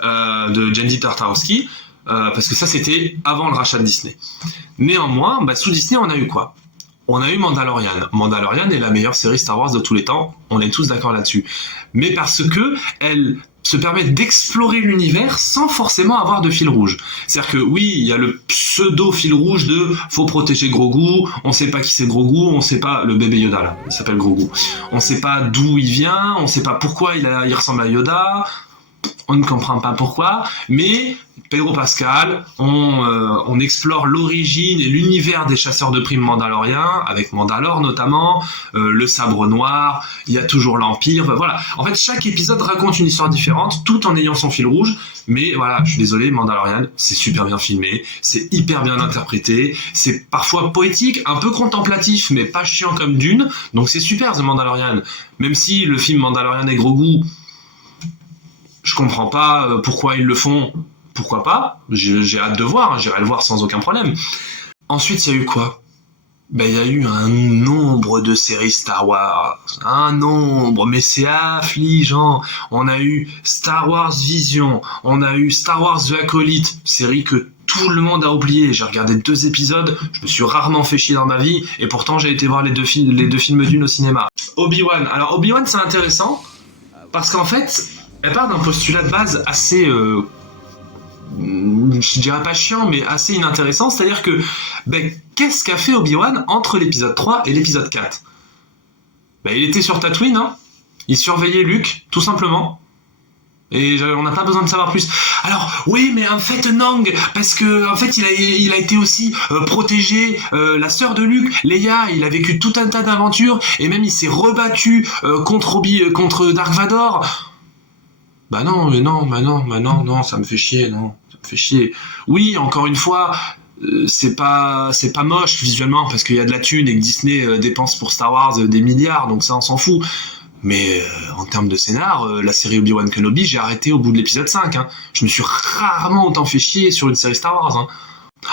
de Genndy Tartakovsky, parce que ça c'était avant le rachat de Disney. Néanmoins, sous Disney on a eu quoi ? On a eu Mandalorian. Mandalorian est la meilleure série Star Wars de tous les temps, on est tous d'accord là-dessus. Mais parce que elle se permet d'explorer l'univers sans forcément avoir de fil rouge. C'est-à-dire que oui, il y a le pseudo fil rouge de faut protéger Grogu, on sait pas qui c'est Grogu, on sait pas, le bébé Yoda là, il s'appelle Grogu. On sait pas d'où il vient, on sait pas pourquoi il ressemble à Yoda, on ne comprend pas pourquoi, mais Pedro Pascal, on explore l'origine et l'univers des chasseurs de primes mandaloriens, avec Mandalore notamment, le sabre noir, il y a toujours l'Empire, voilà. En fait, chaque épisode raconte une histoire différente, tout en ayant son fil rouge, mais voilà, je suis désolé, Mandalorian, c'est super bien filmé, c'est hyper bien interprété, c'est parfois poétique, un peu contemplatif, mais pas chiant comme Dune, donc c'est super, The Mandalorian. Même si le film Mandalorian et Grogu, je comprends pas pourquoi ils le font, pourquoi pas, j'ai hâte de voir, j'irai le voir sans aucun problème. Ensuite, il y a eu quoi ? Il y a eu un nombre de séries Star Wars, mais c'est affligeant. On a eu Star Wars Vision, on a eu Star Wars The Acolyte, série que tout le monde a oublié. J'ai regardé 2 épisodes, je me suis rarement fait chier dans ma vie, et pourtant j'ai été voir les deux films Dune au cinéma. Obi-Wan, alors Obi-Wan c'est intéressant, parce qu'en fait, elle part d'un postulat de base assez... je dirais pas chiant, mais assez inintéressant, c'est-à-dire que qu'est-ce qu'a fait Obi-Wan entre l'épisode 3 et l'épisode 4 ? Il était sur Tatooine, il surveillait Luke, tout simplement, et on n'a pas besoin de savoir plus. Alors oui, mais en fait non, parce que en fait il a été aussi protégé la sœur de Luke, Leia, il a vécu tout un tas d'aventures, et même il s'est rebattu contre Dark Vador. Non, ça me fait chier, Oui, encore une fois, c'est pas moche visuellement, parce qu'il y a de la thune et que Disney dépense pour Star Wars des milliards, donc ça on s'en fout. Mais en termes de scénar, la série Obi-Wan Kenobi, j'ai arrêté au bout de l'épisode 5. Je me suis rarement autant fait chier sur une série Star Wars.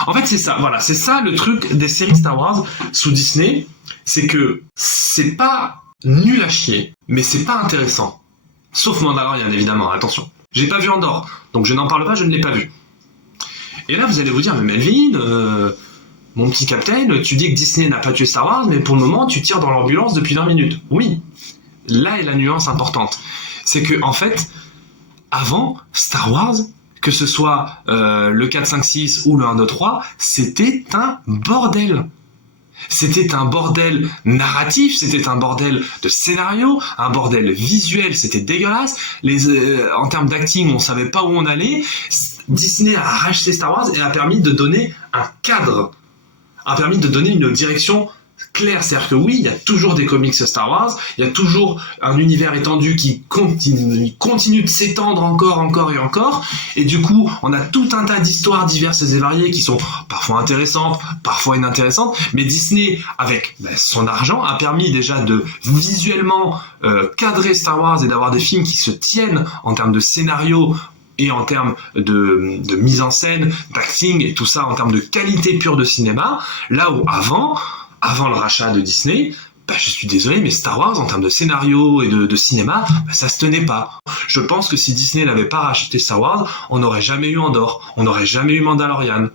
En fait, c'est ça le truc des séries Star Wars sous Disney, c'est que c'est pas nul à chier, mais c'est pas intéressant. Sauf Mandalorian, évidemment, attention. J'ai pas vu Andor, donc je n'en parle pas, je ne l'ai pas vu. Et là, vous allez vous dire, mais Melvin, mon petit capitaine, tu dis que Disney n'a pas tué Star Wars, mais pour le moment, tu tires dans l'ambulance depuis 20 minutes. Oui, là est la nuance importante. C'est que, en fait, avant, Star Wars, que ce soit le 4, 5, 6 ou le 1, 2, 3, c'était un bordel. C'était un bordel narratif, c'était un bordel de scénario, un bordel visuel, c'était dégueulasse. En termes d'acting, on savait pas où on allait. Disney a racheté Star Wars et a permis de donner un cadre, a permis de donner une direction claire. C'est-à-dire que oui, il y a toujours des comics Star Wars, il y a toujours un univers étendu qui continue de s'étendre encore et encore, et du coup, on a tout un tas d'histoires diverses et variées qui sont parfois intéressantes, parfois inintéressantes, mais Disney, avec son argent, a permis déjà de visuellement cadrer Star Wars et d'avoir des films qui se tiennent en termes de scénario et en termes de mise en scène, d'acting et tout ça, en termes de qualité pure de cinéma, là où avant le rachat de Disney, je suis désolé, mais Star Wars, en termes de scénario et de cinéma, ça se tenait pas. Je pense que si Disney n'avait pas racheté Star Wars, on n'aurait jamais eu Andor, on n'aurait jamais eu Mandalorian,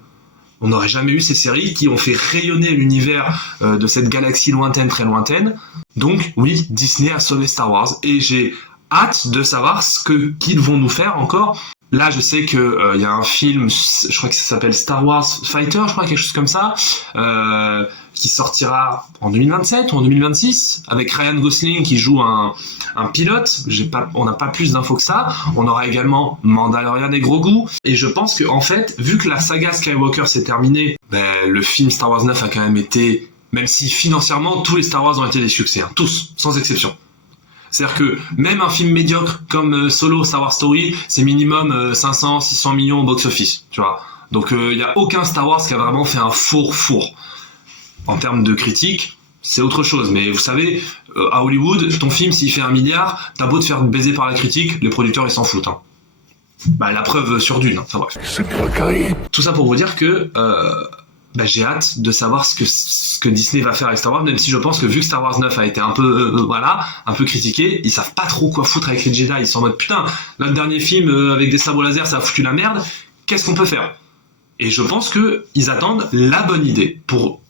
on n'aurait jamais eu ces séries qui ont fait rayonner l'univers de cette galaxie lointaine, très lointaine. Donc oui, Disney a sauvé Star Wars, et j'ai hâte de savoir qu'ils vont nous faire encore. Là, je sais que y a un film, je crois que ça s'appelle Star Wars Fighter, je crois, quelque chose comme ça, qui sortira en 2027 ou en 2026, avec Ryan Gosling qui joue un pilote. On n'a pas plus d'infos que ça. On aura également Mandalorian et Grogu. Et je pense que, en fait, vu que la saga Skywalker s'est terminée, le film Star Wars 9 a quand même été, même si financièrement tous les Star Wars ont été des succès, hein, tous, sans exception. C'est-à-dire que même un film médiocre comme Solo, Star Wars Story, c'est minimum 500, 600 millions au box-office, tu vois. Donc il n'y a aucun Star Wars qui a vraiment fait un four. En termes de critique, c'est autre chose. Mais vous savez, à Hollywood, ton film, s'il fait 1 milliard, t'as beau te faire baiser par la critique, les producteurs, ils s'en foutent. Hein. La preuve sur Dune, hein, ça bref. Tout ça pour vous dire que j'ai hâte de savoir ce que Disney va faire avec Star Wars, même si je pense que vu que Star Wars 9 a été un peu critiqué, ils savent pas trop quoi foutre avec les Jedi. Ils sont en mode putain, notre dernier film avec des sabres laser, ça a foutu la merde. Qu'est-ce qu'on peut faire? Et je pense que ils attendent la bonne idée pour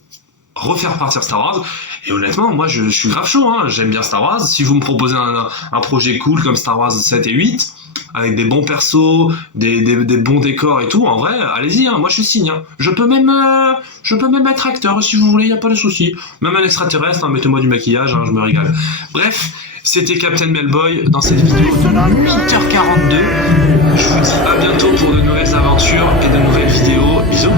refaire partir Star Wars. Et honnêtement, moi je suis grave chaud, hein. J'aime bien Star Wars. Si vous me proposez un projet cool comme Star Wars 7 et 8, avec des bons persos, des bons décors et tout, en vrai, allez-y, hein. Moi je signe. Hein. Je peux même être acteur si vous voulez, y a pas de souci. Même un extraterrestre, hein, mettez-moi du maquillage, hein, je me régale. Bref, c'était Captain Melboy dans cette vidéo de 8h42. Je vous dis à bientôt pour de nouvelles aventures et de nouvelles vidéos. Bisous.